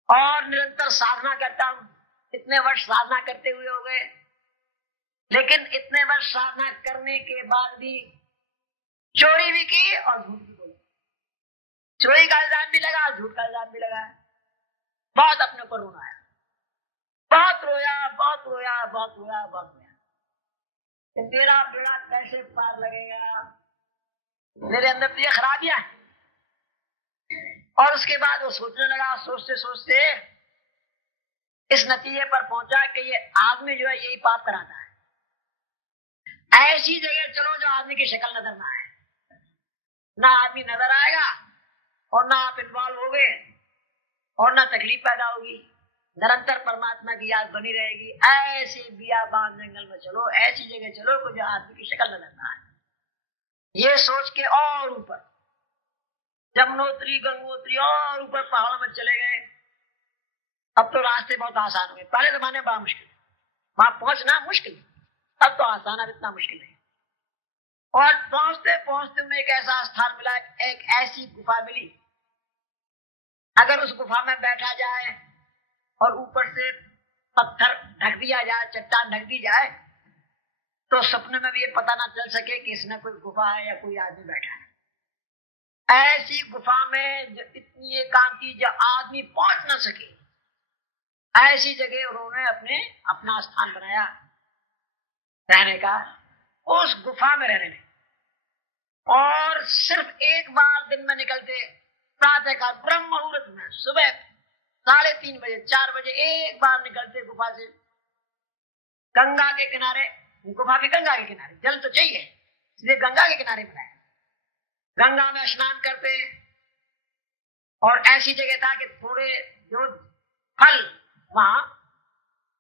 और निरंतर साधना करता हूं। इतने वर्ष साधना करते हुए हो गए, लेकिन इतने वर्ष साधना करने के बाद भी चोरी भी की और झूठ भी बोला। चोरी का इल्जाम भी लगा, झूठ का इल्जाम भी लगा। बहुत अपने ऊपर रोना आया, बहुत रोया, बहुत रोया, बहुत रोया, बहुत रोया। मेरा बेड़ा कैसे पार लगेगा, मेरे अंदर तो ये खराबियां है। और उसके बाद वो सोचने लगा, सोचते सोचते इस नतीजे पर पहुंचा कि ये आदमी जो है यही पाप कराता है। ऐसी जगह चलो जो आदमी की शक्ल नजर ना आए, ना आदमी नजर आएगा और ना आप इन्वॉल्व हो गए और ना तकलीफ पैदा होगी, निरंतर परमात्मा की याद बनी रहेगी। ऐसे बियाबान जंगल में चलो, ऐसी जगह चलो जो आदमी की शक्ल नजर ना आए। ये सोच के और ऊपर जमुनोत्री, गंगोत्री और ऊपर पहाड़ों में चले गए। अब तो रास्ते बहुत आसान हो गए, पहले जमाने में बड़ा मुश्किल, वहां पहुंचना मुश्किल, अब तो आसान, अब इतना मुश्किल है। और पहुंचते पहुंचते उन्हें एक ऐसा स्थान मिला, एक ऐसी गुफा मिली। अगर उस गुफा में बैठा जाए और ऊपर से पत्थर ढक दिया जाए, चट्टान ढक दी जाए, तो सपने में भी ये पता ना चल सके कि इसमें कोई गुफा है या कोई आदमी बैठा है। ऐसी गुफा में जो इतनी एकांती, जो आदमी पहुंच ना सके, ऐसी जगह उन्होंने अपना स्थान बनाया रहने का। उस गुफा में रहने में और सिर्फ एक बार दिन में निकलते, प्रातः काल ब्रह्म मुहूर्त में सुबह 3:30 बजे 4 बजे एक बार निकलते गुफा से, गंगा के किनारे। गुफा भी गंगा के किनारे, जल तो चाहिए इसलिए गंगा के किनारे बनाया। गंगा में स्नान करते और ऐसी जगह था कि थोड़े जो फल वहां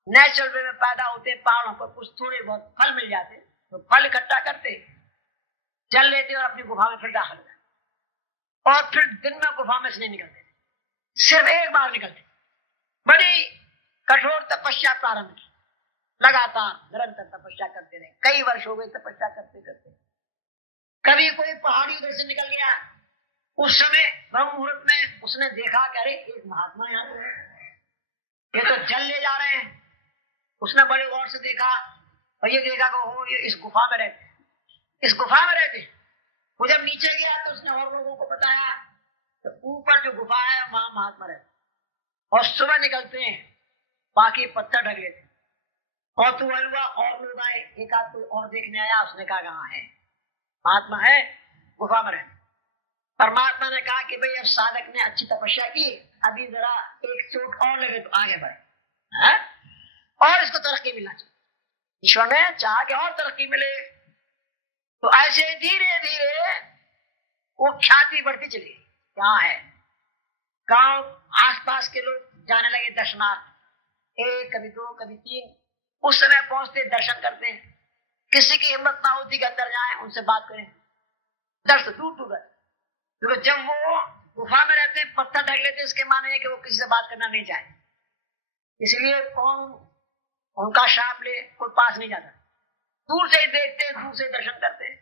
नेचुरल वे में पैदा होते, पहाड़ों पर कुछ थोड़े बहुत फल मिल जाते, तो फल इकट्ठा करते, जल लेते और अपनी गुफा में फिर दाखिल जाते। और फिर दिन में गुफा में से नहीं निकलते, सिर्फ एक बार निकलते। बड़ी कठोर तपस्या प्रारंभ की, लगातार निरंतर तपस्या करते रहे, कई वर्ष हो गए तपस्या करते करते। कभी कोई पहाड़ी उधर से निकल गया, उस समय ब्रह्म मुहूर्त में उसने देखा कि अरे एक महात्मा यहाँ तो है, ये तो जल ले जा रहे हैं। उसने बड़े गौर से देखा और ये देखा कि हो ये इस गुफा में रहते, इस गुफा में रहते। वो जब नीचे गया तो उसने और लोगों को बताया, तो ऊपर जो गुफा है वहां महात्मा रहते, और सुबह निकलते हैं, बाकी पत्थर ढक लेते। और तू हुआ और लोग आए, एक आध कोई और देखने आया, उसने कहा कहाँ है महात्मा, है गुफा में रहते। परमात्मा ने कहा कि भाई अब साधक ने अच्छी तपस्या की, अभी जरा एक चोट और लगे तो आगे बढ़े, और इसको तरक्की मिलना चाहिए। ईश्वर ने चाहा कि और तरक्की मिले, तो ऐसे धीरे धीरे वो ख्याति बढ़ती चली। क्या है, गांव आसपास के लोग जाने लगे दर्शनार्थ, एक कभी दो कभी तीन, उस समय पहुंचते दर्शन करते हैं। किसी की हिम्मत ना होती कि अंदर जाए उनसे बात करें, डर से दूर दूर रहते, क्योंकि जब वो गुफा में रहते हैं पत्थर ढक लेते, इसके माने है कि वो किसी से बात करना नहीं चाहे, इसलिए कौन उनका शाप ले कोई पास नहीं जाता, दूर से ही देखते, दूर से दर्शन करते।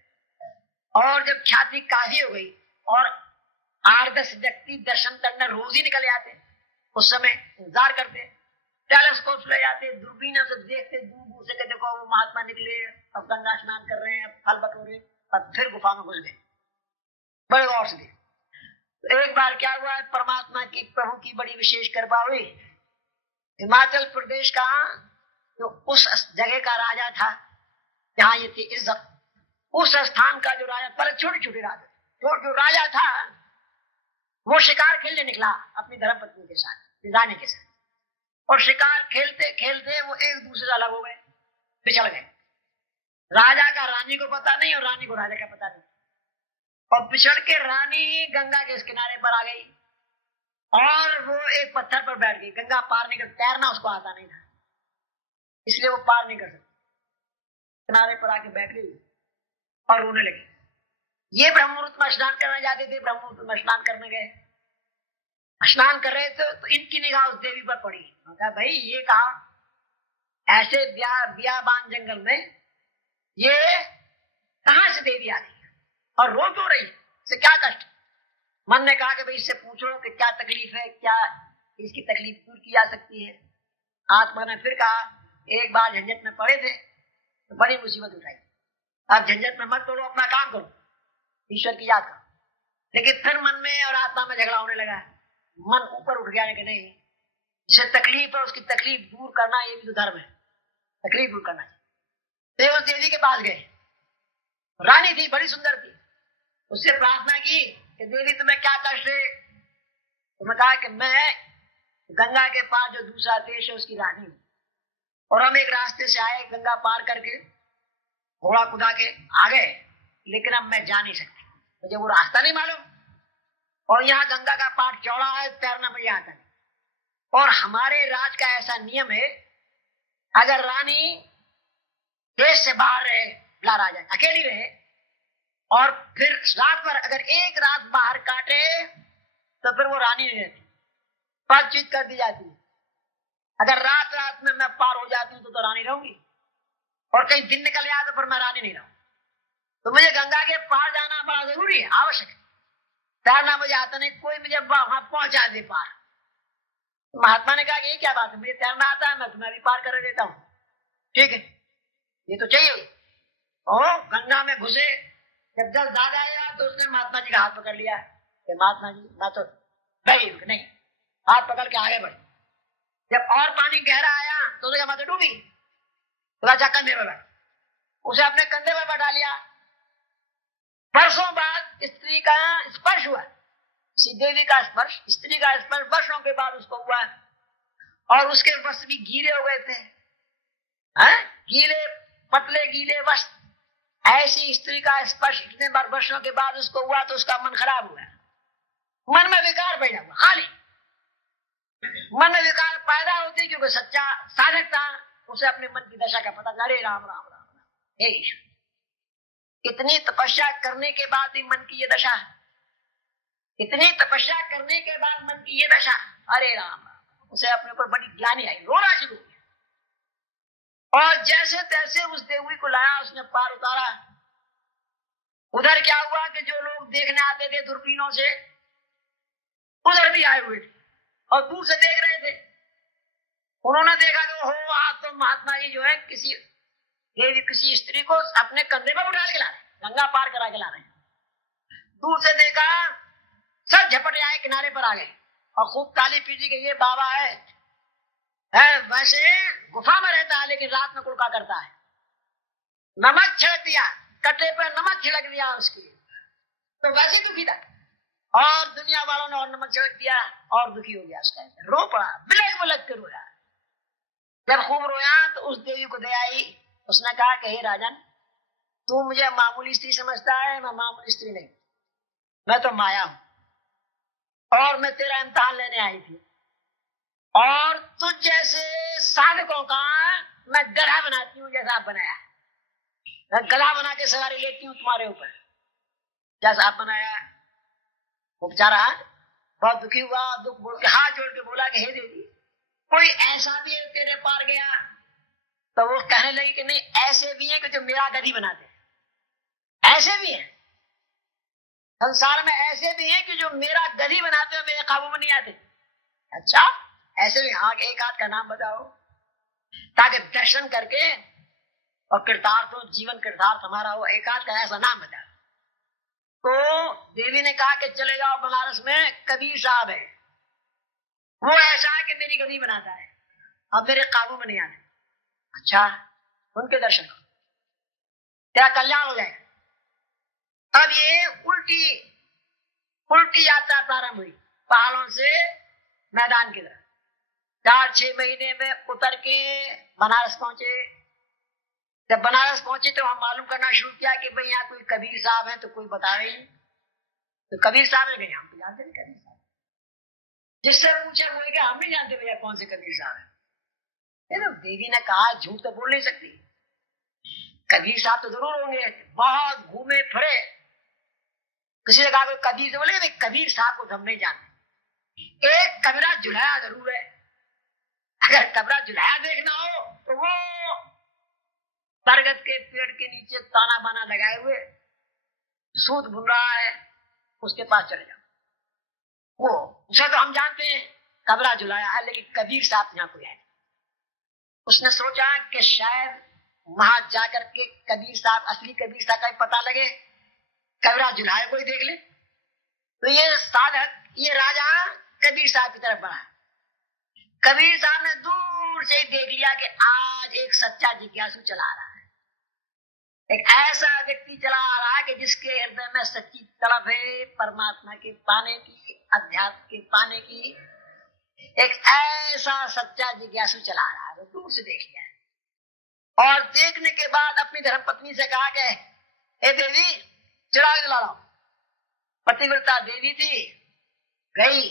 और जब ख्याति काफी हो गई और 8-10 व्यक्ति दर्शन करने रोज ही निकल जाते, उस समय इंतजार करते, टेलीस्कोप ले जाते, दूरबीनों से देखते दूर दूर से कि देखो वो महात्मा निकले, अब गंगा स्नान कर रहे हैं, फल बटोरे, और फिर गुफा में घुस गए। बड़े गौर से तो एक बार क्या हुआ, परमात्मा की प्रभु की बड़ी विशेष कृपा हुई। हिमाचल प्रदेश का जो उस जगह का राजा था जहां ये थी इज्जत, उस स्थान का जो राजा, पहले छोटे छोटे राजा, जो राजा था वो शिकार खेलने निकला अपनी धर्मपत्नी के साथ, रानी के साथ, और शिकार खेलते खेलते वो एक दूसरे से अलग हो गए, पिछड़ गए। राजा का रानी को पता नहीं और रानी को राजा का पता नहीं, और पिछड़ के रानी गंगा के इस किनारे पर आ गई और वो एक पत्थर पर बैठ गई। गंगा पार नहीं कर, तैरना उसको आता नहीं था, इसलिए वो पार नहीं कर सकती, किनारे पर आके बैठ गई और रोने लगी। ये ब्रह्म मुहूर्त में स्नान करने जाते थे, ब्रह्म मुहूर्त में स्नान करने गए, स्नान कर रहे थे तो इनकी निगाह उस देवी पर पड़ी। कहा भाई ये कहा ऐसे बियाबान जंगल में ये कहां से देवी आ गई और रो तो रही, से क्या कष्ट। मन ने कहा कि भाई इससे पूछो कि क्या तकलीफ है, क्या इसकी तकलीफ दूर की जा सकती है। आत्मा ने फिर कहा एक बार झंझट में पड़े थे तो बड़ी मुसीबत उठाई, अब झंझट में मत पड़ो, अपना काम करो, ईश्वर की याद करो। लेकिन फिर मन में और आत्मा में झगड़ा होने लगा, मन ऊपर उठ गया कि नहीं, जिसे तकलीफ है उसकी तकलीफ दूर करना ये भी तो धर्म है, तकलीफ दूर करना चाहिए। तो उस देवी के पास गए, रानी थी बड़ी सुंदर थी, उससे प्रार्थना की कि देवी तुम्हें क्या कष्ट है। तुम्हें कहा कि मैं गंगा के पार जो दूसरा देश है उसकी रानी हूं, और हम एक रास्ते से आए, गंगा पार करके घोड़ा कुदा के आ गए, लेकिन अब मैं जा नहीं सकती, मुझे वो रास्ता नहीं मालूम, और यहाँ गंगा का पार चौड़ा है, तैरना मुझे आता नहीं। और हमारे राज का ऐसा नियम है, अगर रानी देश से बाहर रहे, बुला जाए, अकेली रहे, और फिर रात भर अगर एक रात बाहर काटे तो फिर वो रानी नहीं रहती, पदच्युत कर दी जाती है। अगर रात रात में मैं पार हो जाती हूँ तो रानी रहूंगी, और कहीं दिन निकल जाए तो फिर मैं रानी नहीं रहूं। तो मुझे गंगा के पार जाना बड़ा जरूरी है, आवश्यक है। तैरना मुझे आता नहीं, कोई मुझे वहां पहुंचा दे पार। तो महात्मा ने कहा कि ये क्या बात है, मुझे तैरना आता है, मैं तुम्हें भी पार कर देता हूं, ठीक है, ये तो चाहिए। और गंगा में घुसे, जब जल दाग आया तो उसने महात्मा जी का हाथ पकड़ लिया कि महात्मा जी मैं तो नहीं, हाथ पकड़ के आगे बढ़े। जब और पानी गहरा आया तो उसने कहा मैं तो डूबी, तो अच्छा कंधे पर बैठ, उसे अपने कंधे पर बैठा लिया। वर्षों बाद स्त्री का स्पर्श हुआ, देवी का स्पर्श, स्त्री का स्पर्श वर्षों के बाद उसको हुआ, और उसके वस्त्र भी गीले हो गए थे, गीले पतले गीले वस्त्र। ऐसी स्त्री का स्पर्श इतने बार वर्षों के बाद उसको हुआ तो उसका मन खराब हुआ, मन में विकार पैदा हुआ। खाली मन में विकार पैदा होते क्योंकि सच्चा साधक था, उसे अपने मन की दशा का पता, अरे राम राम राम राम, हे ईश्वर, इतनी तपस्या करने के बाद भी मन की ये दशा, इतनी तपस्या करने के बाद मन की ये दशा, अरे राम राम, उसे अपने ऊपर बड़ी ग्लानि आई, रोना शुरू हो गया। और जैसे तैसे उस देवी को लाया, उसने पार उतारा, उधर क्या हुआ कि जो लोग देखने आते थे दूरबीनों से, उधर भी आए हुए थे और दूर से देख रहे थे। उन्होंने देखा कि हो आज तो महात्मा जी जो है किसी स्त्री को अपने कंधे पर उठा के ला रहे, गंगा पार करा के ला रहे। दूर से देखा, सब झपट आए, किनारे पर आ गए और खूब ताली पीटी कि ये बाबा है, वैसे गुफा में रहता है लेकिन रात में कुड़का करता है। नमक छिड़क दिया, कटे पे नमक छिड़क दिया उसकी, तो वैसे दुखी था और दुनिया वालों ने और नमक छिड़क दिया और दुखी हो गया। उसका रो पड़ा, बिलक बिलक कर रोया। जब खूब रोया तो उस देवी को दया आई। उसने कहा कि हे राजन, तू मुझे मामूली स्त्री समझता है, मैं मामूली स्त्री नहीं, मैं तो माया हूं और मैं तेरा इम्तिहान लेने आई थी और तुझ जैसे साधकों का मैं गधा बनाती हूँ जैसा आप बनाया। मैं गधा बना के सवारी लेती हूँ तुम्हारे ऊपर जैसा आप बनाया। वो बेचारा बहुत दुखी हुआ, दुख बोल के हाथ जोड़ के बोला कि हे देवी, कोई ऐसा भी है तेरे पार गया? तो वो कहने लगी कि नहीं, ऐसे भी है कि जो मेरा गधी बनाते, ऐसे भी है संसार में, ऐसे भी है कि जो मेरा गधी बनाते हो, मेरे काबू में नहीं आते। अच्छा, ऐसे भी? हाँ, एक हाथ का नाम बताओ ताकि दर्शन करके और कृतार्थ हो, जीवन कृतार्थ हमारा हो। एक हाथ का ऐसा नाम बताओ। तो देवी ने कहा कि चले जाओ बनारस में कबीर साहब है, वो ऐसा है कि मेरी गधी बनाता है, अब मेरे काबू में नहीं आते। अच्छा, उनके दर्शन करो, तेरा कल्याण हो जाएगा। अब ये उल्टी यात्रा प्रारंभ हुई पहाड़ों से मैदान की तरफ। 4-6 महीने में उतर के बनारस पहुंचे। जब बनारस पहुंचे तो हम मालूम करना शुरू किया कि भाई यहाँ कोई कबीर साहब है, तो कोई बता रहे नहीं। तो कबीर साहब ने कहा, हम तो जानते नहीं कबीर साहब। जिससे पूछे वो क्या हम नहीं जानते भैया कौन से कबीर साहब है। तो देवी ने कहा, झूठ तो बोल नहीं सकती, कबीर साहब तो जरूर होंगे, बहुत घूमे फिरे। किसी ने कहा कबीर से, बोले कबीर साहब को हम नहीं जानते। एक कबीरा जुलाया जरूर है, अगर कबरा जुलाया देखना हो तो वो बरगद के पेड़ के नीचे ताना बाना लगाए हुए सूत बुन रहा है, उसके पास चले जाओ। वो उसे तो हम जानते हैं कबरा जुलाया है, लेकिन कबीर साहब यहाँ कोई है। उसने सोचा कि शायद वहां जाकर के कबीर साहब, असली कबीर साहब का पता लगे, कबरा जुलाए कोई देख ले। तो ये साधक, ये राजा कबीर साहब की तरफ बढ़ा। कबीर साहब ने दूर से देख लिया कि आज एक सच्चा जिज्ञासु चला रहा है, एक ऐसा व्यक्ति चला आ रहा है कि जिसके हृदय में सच्ची तड़प है परमात्मा के पाने की, अध्यात्म के पाने की। एक ऐसा सच्चा जिज्ञासु चला आ रहा है, तो दूर से देख लिया और देखने के बाद अपनी धर्मपत्नी से कहा कि हे देवी, चिराग जला लो। पतिव्रता देवी थी, गई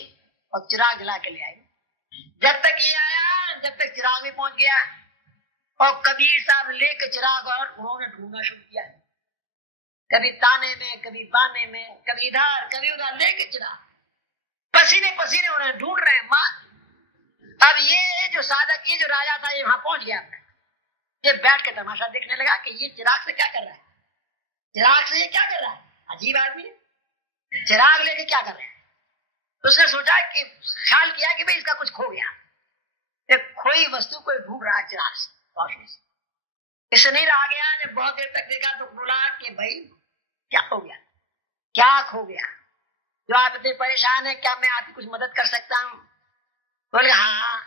और चिराग जला के ले आई। जब तक ये आया, जब तक चिराग भी पहुंच गया और कबीर साहब लेके चिराग और उन्होंने ढूंढना शुरू किया, कभी ताने में, कभी बाने में, कभी इधर कभी उधर, लेके चिराग पसीने पसीने उन्हें ढूंढ रहे हैं। मां, अब ये जो साधक, ये जो राजा था, ये वहां पहुंच गया, ये बैठ के तमाशा देखने लगा कि ये चिराग से क्या कर रहा है, चिराग से ये क्या कर रहा है, अजीब आदमी है, चिराग लेके क्या कर रहे हैं। तो उसने सोचा कि, ख्याल किया कि भाई इसका कुछ खो गया, एक खोई वस्तु कोई ढूंढ रहा है चिराग से, रोशनी से। इससे नहीं रहा गया, जब बहुत देर तक देखा तो बोला कि भाई क्या हो गया, क्या खो गया, जो आप इतने परेशान है, क्या मैं आपकी कुछ मदद कर सकता हूं? बोले हाँ,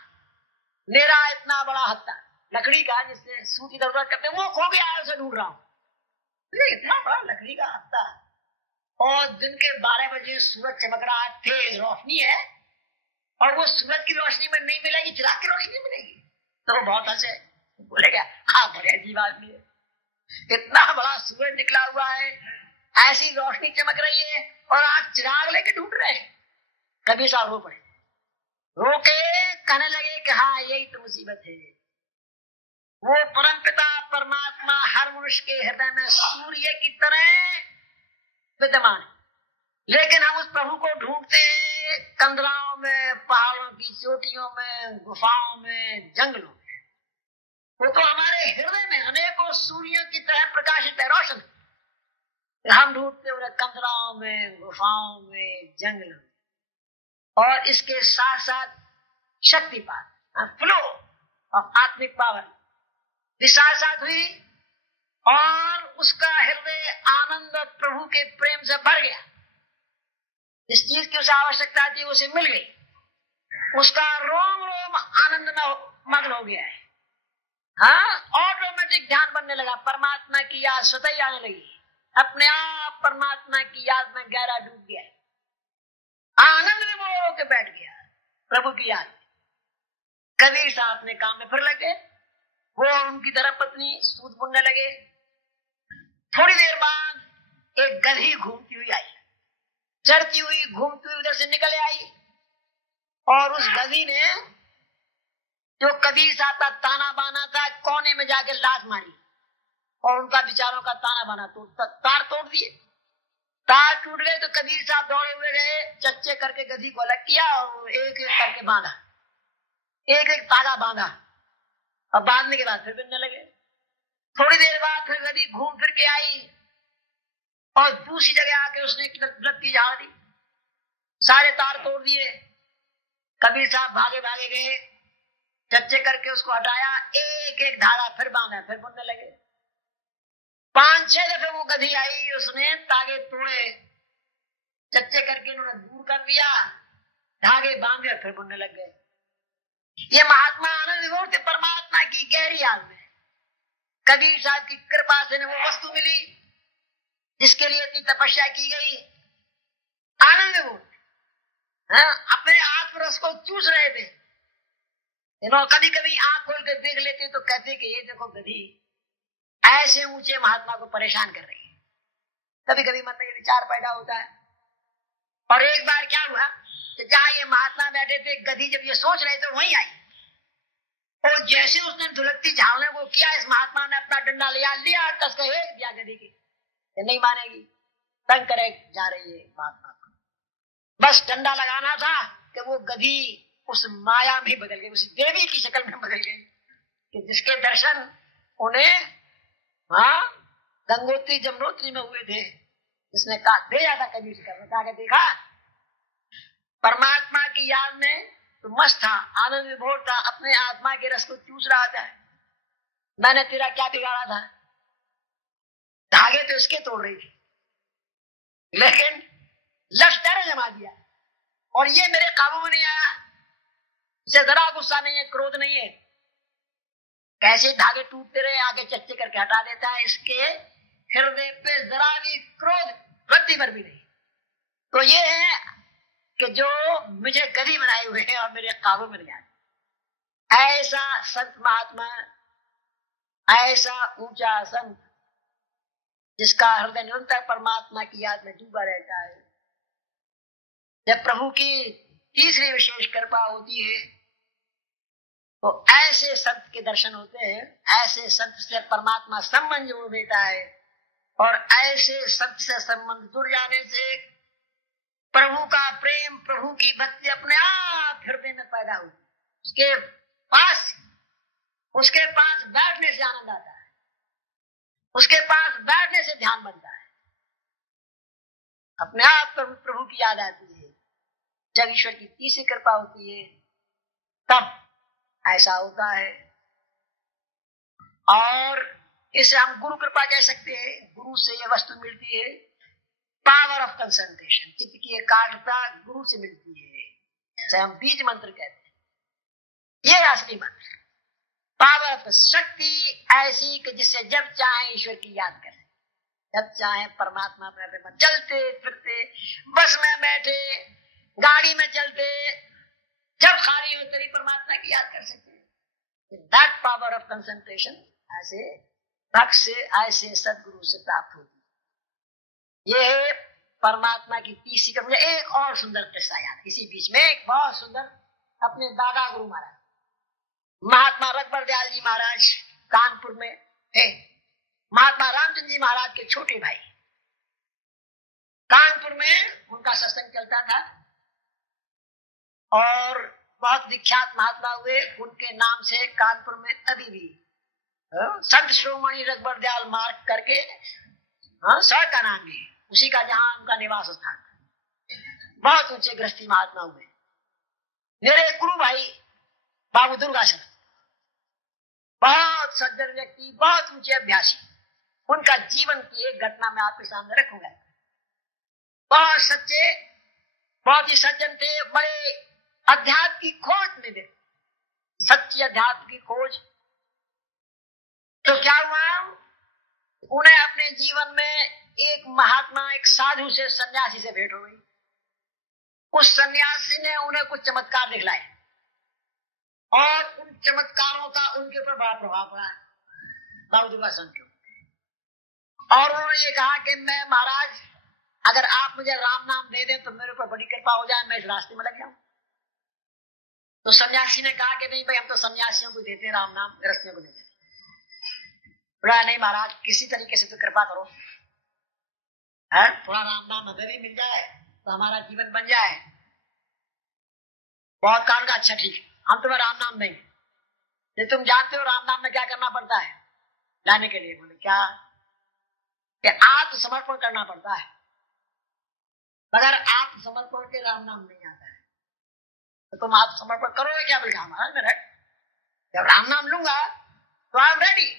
मेरा इतना बड़ा हत्था लकड़ी का, जिससे सूत इधर उधर करते, वो खो गया है, उसे ढूंढ रहा हूं। इतना बड़ा लकड़ी का हत्था और दिन के 12 बजे सूरज चमक रहा है, तेज रोशनी है, और वो सूरज की रोशनी में नहीं मिलेगी, चिराग की रोशनी मिलेगी। तो वो बहुत हंसे, बोले क्या, हाँ बड़े अजीब आदमी है, इतना बड़ा सूरज निकला हुआ है, ऐसी रोशनी चमक रही है और आप चिराग लेके ढूंढ रहे हैं। कबीर साहब रो पड़े, रो के कहने लगे कि हाँ यही तो मुसीबत है। वो परमपिता परमात्मा हर मनुष्य के हृदय में सूर्य की तरह विद्यमान है, लेकिन हम उस प्रभु को ढूंढते हैं कंदराओं में, पहाड़ों की चोटियों में, गुफाओं में, जंगलों में। वो तो हमारे हृदय में अनेकों सूर्यों की तरह प्रकाशित है, रोशन। हम ढूंढते उन्हें कंदराओं में, गुफाओं में, जंगलों में, और इसके साथ साथ शक्तिपात, फ्लो ऑफ आत्मिक पावर भी साथ साथ हुई, और उसका हृदय आनंद और प्रभु के प्रेम से भर गया। जिस चीज की उसे आवश्यकता थी उसे मिल गई, उसका रोम रोम आनंद में मग्न हो गया है। हाँ, ऑटोमेटिक ध्यान बनने लगा, परमात्मा की याद स्वतः ही आने लगी, अपने आप परमात्मा की याद में गहरा डूब गया, आनंद में वो होकर बैठ गया प्रभु की याद। कबीर साहब अपने काम में फिर लगे, वो और उनकी धर्मपत्नी सूद बुनने लगे। थोड़ी देर बाद एक गधी घूमती हुई आई, चरती हुई घूमती हुई उधर से निकल आई, और उस गधी ने जो कबीर साहब का ताना बाना था कोने में जाके लात मारी, और उनका विचारों का ताना बाना तार तोड़ दिए। तार टूट गए तो कबीर साहब दौड़े हुए गए, चच्चे करके गधी को अलग किया और एक एक करके बांधा, एक एक तागा बांधा, और बांधने के बाद फिर बिनने लगे। थोड़ी देर बाद फिर गधी घूम फिर के आई, और दूसरी जगह आके उसने लत्ती झाड़ दी, सारे तार तोड़ दिए। कबीर साहब भागे भागे गए, चच्चे करके उसको हटाया, एक एक धागा फिर बांधा, फिर बुनने लगे। 5-6 दफे वो गधी आई, उसने तागे तोड़े, चच्चे करके उन्होंने दूर कर दिया, धागे बांधे, फिर बुनने लग गए। ये महात्मा आनंद विभोर थे परमात्मा की गहरी याद में। कबीर साहब की कृपा से वो वस्तु मिली जिसके लिए इतनी तपस्या की गई। आनंद विभोर अपने आत्मरस को चूस रहे थे। कभी कभी आंख खोल कर देख लेते तो कहते कि ये देखो गधी ऐसे ऊंचे महात्मा को परेशान कर रही है। कभी कभी मन में ये विचार पैदा होता है। और एक बार क्या हुआ कि जहां ये महात्मा बैठे थे, गधी जब ये सोच रहे थे वहीं आई, और जैसे उसने धुलकती झाड़ने को किया, इस महात्मा ने अपना डंडा लिया कस के हेल दिया गधी की। नहीं मानेगी, तंग करे जा रही है महात्मा को। बस डंडा लगाना था कि वो गधी उस माया में बदल गई, उस देवी की शक्ल में बदल गई कि जिसके दर्शन उन्हें गंगोत्री जमुनोत्री में हुए थे। जिसने कहा भेजा था कबीर से करने, देखा परमात्मा की याद में तो मस्त था, आनंद विभोर था, अपने आत्मा के रस को चूस रहा था। मैंने तेरा क्या बिगाड़ा था? धागे तो इसके तोड़ रही थी, लेकिन लक्ष्य तेरे जमा दिया, और ये मेरे काबू में नहीं आया। इसे जरा गुस्सा नहीं है, क्रोध नहीं है, कैसे धागे टूटते रहे आगे चच्चे करके हटा देता है। इसके हृदय पे जरा भी क्रोध रत्ती भर भी नहीं। तो ये है कि जो मुझे गधी बनाए हुए हैं और मेरे काबू में नहीं आते। ऐसा संत महात्मा, ऐसा ऊंचा संत जिसका हृदय निरंतर परमात्मा की याद में डूबा रहता है। जब प्रभु की तीसरी विशेष कृपा होती है तो ऐसे संत के दर्शन होते हैं। ऐसे संत से परमात्मा संबंध जोड़ देता है, और ऐसे संत से संबंध जुड़ जाने से प्रभु का प्रेम, प्रभु की भक्ति अपने आप हृदय में पैदा होती है। उसके पास बैठने से आनंद आता है, उसके पास बैठने से ध्यान बनता है, अपने आप प्रभु की याद आती है। जब ईश्वर की तीसरी कृपा होती है तब ऐसा होता है। और इसे हम गुरु कृपा कह सकते हैं। गुरु से यह वस्तु मिलती है, पावर ऑफ कंसंट्रेशन, चित्त की एकाग्रता गुरु से मिलती है, जिसे हम बीज मंत्र कहते हैं। यह असली मंत्र, पावर ऑफ शक्ति ऐसी कि जिससे जब चाहे ईश्वर की याद करें, जब चाहे परमात्मा अपने चलते फिरते, बस में बैठे, गाड़ी में चलते, जब खाली हो तभी परमात्मा की याद कर सकते हैं। दैट पावर ऑफ कंसंट्रेशन ऐसे भक्त से, ऐसे सदगुरु से प्राप्त होती। ये है परमात्मा की तीसरी कृपा। एक और सुंदर किस्सा याद, इसी बीच में एक बहुत सुंदर, अपने दादा गुरु महाराज महात्मा रघुबर दयाल जी महाराज कानपुर में थे। महात्मा रामचंद्र जी महाराज के छोटे भाई, कानपुर में उनका सत्संग चलता था, और बहुत विख्यात महात्मा हुए। उनके नाम से कानपुर में अभी भी संत शिरोमणि रघुबर दयाल मार्ग करके हाँ, स्वर्ग का नाम भी है, उसी का जहां उनका निवास स्थान। बहुत ऊंचे गृहस्थी महात्मा हुए। मेरे गुरु भाई बाबू दुर्गा शरण, बहुत सज्जन व्यक्ति, बहुत ऊंचे अभ्यासी। उनका जीवन की एक घटना मैं आपके सामने रखूंगा। बहुत सच्चे, बहुत ही सज्जन थे, बड़े अध्यात्म की खोज में थे, सच्ची अध्यात्म की खोज। तो क्या हुआ, उन्हें अपने जीवन में एक महात्मा, एक साधु से, सन्यासी से भेंट हो गई। उस सन्यासी ने उन्हें कुछ चमत्कार दिखलाए और उन चमत्कारों का उनके ऊपर बड़ा प्रभाव पड़ा बाबू दुर्गा शरण के। और उन्होंने ये कहा कि मैं महाराज, अगर आप मुझे राम नाम दे दें तो मेरे ऊपर बड़ी कृपा हो जाए, मैं इस रास्ते में लग जाऊं। तो सन्यासी ने कहा कि नहीं भाई, हम तो सन्यासियों को देते हैं राम नाम, गृहस्थियों को नहीं देते। बोला नहीं महाराज, किसी तरीके से तो कृपा करो, है थोड़ा राम नाम हमें भी मिल जाए तो हमारा जीवन बन जाए। बहुत कारण का, अच्छा ठीक है, हम तुम्हें राम नाम देंगे। तुम जानते हो राम नाम में क्या करना पड़ता है लाने के लिए? बोले क्या? कि आत्मसमर्पण करना पड़ता है। मगर आत्मसमर्पण के राम नाम नहीं आता है, तो तुम आत्मसमर्पण करोगे क्या? बोले महाराज मैं रेडी, जब राम नाम लूंगा तो I am ready,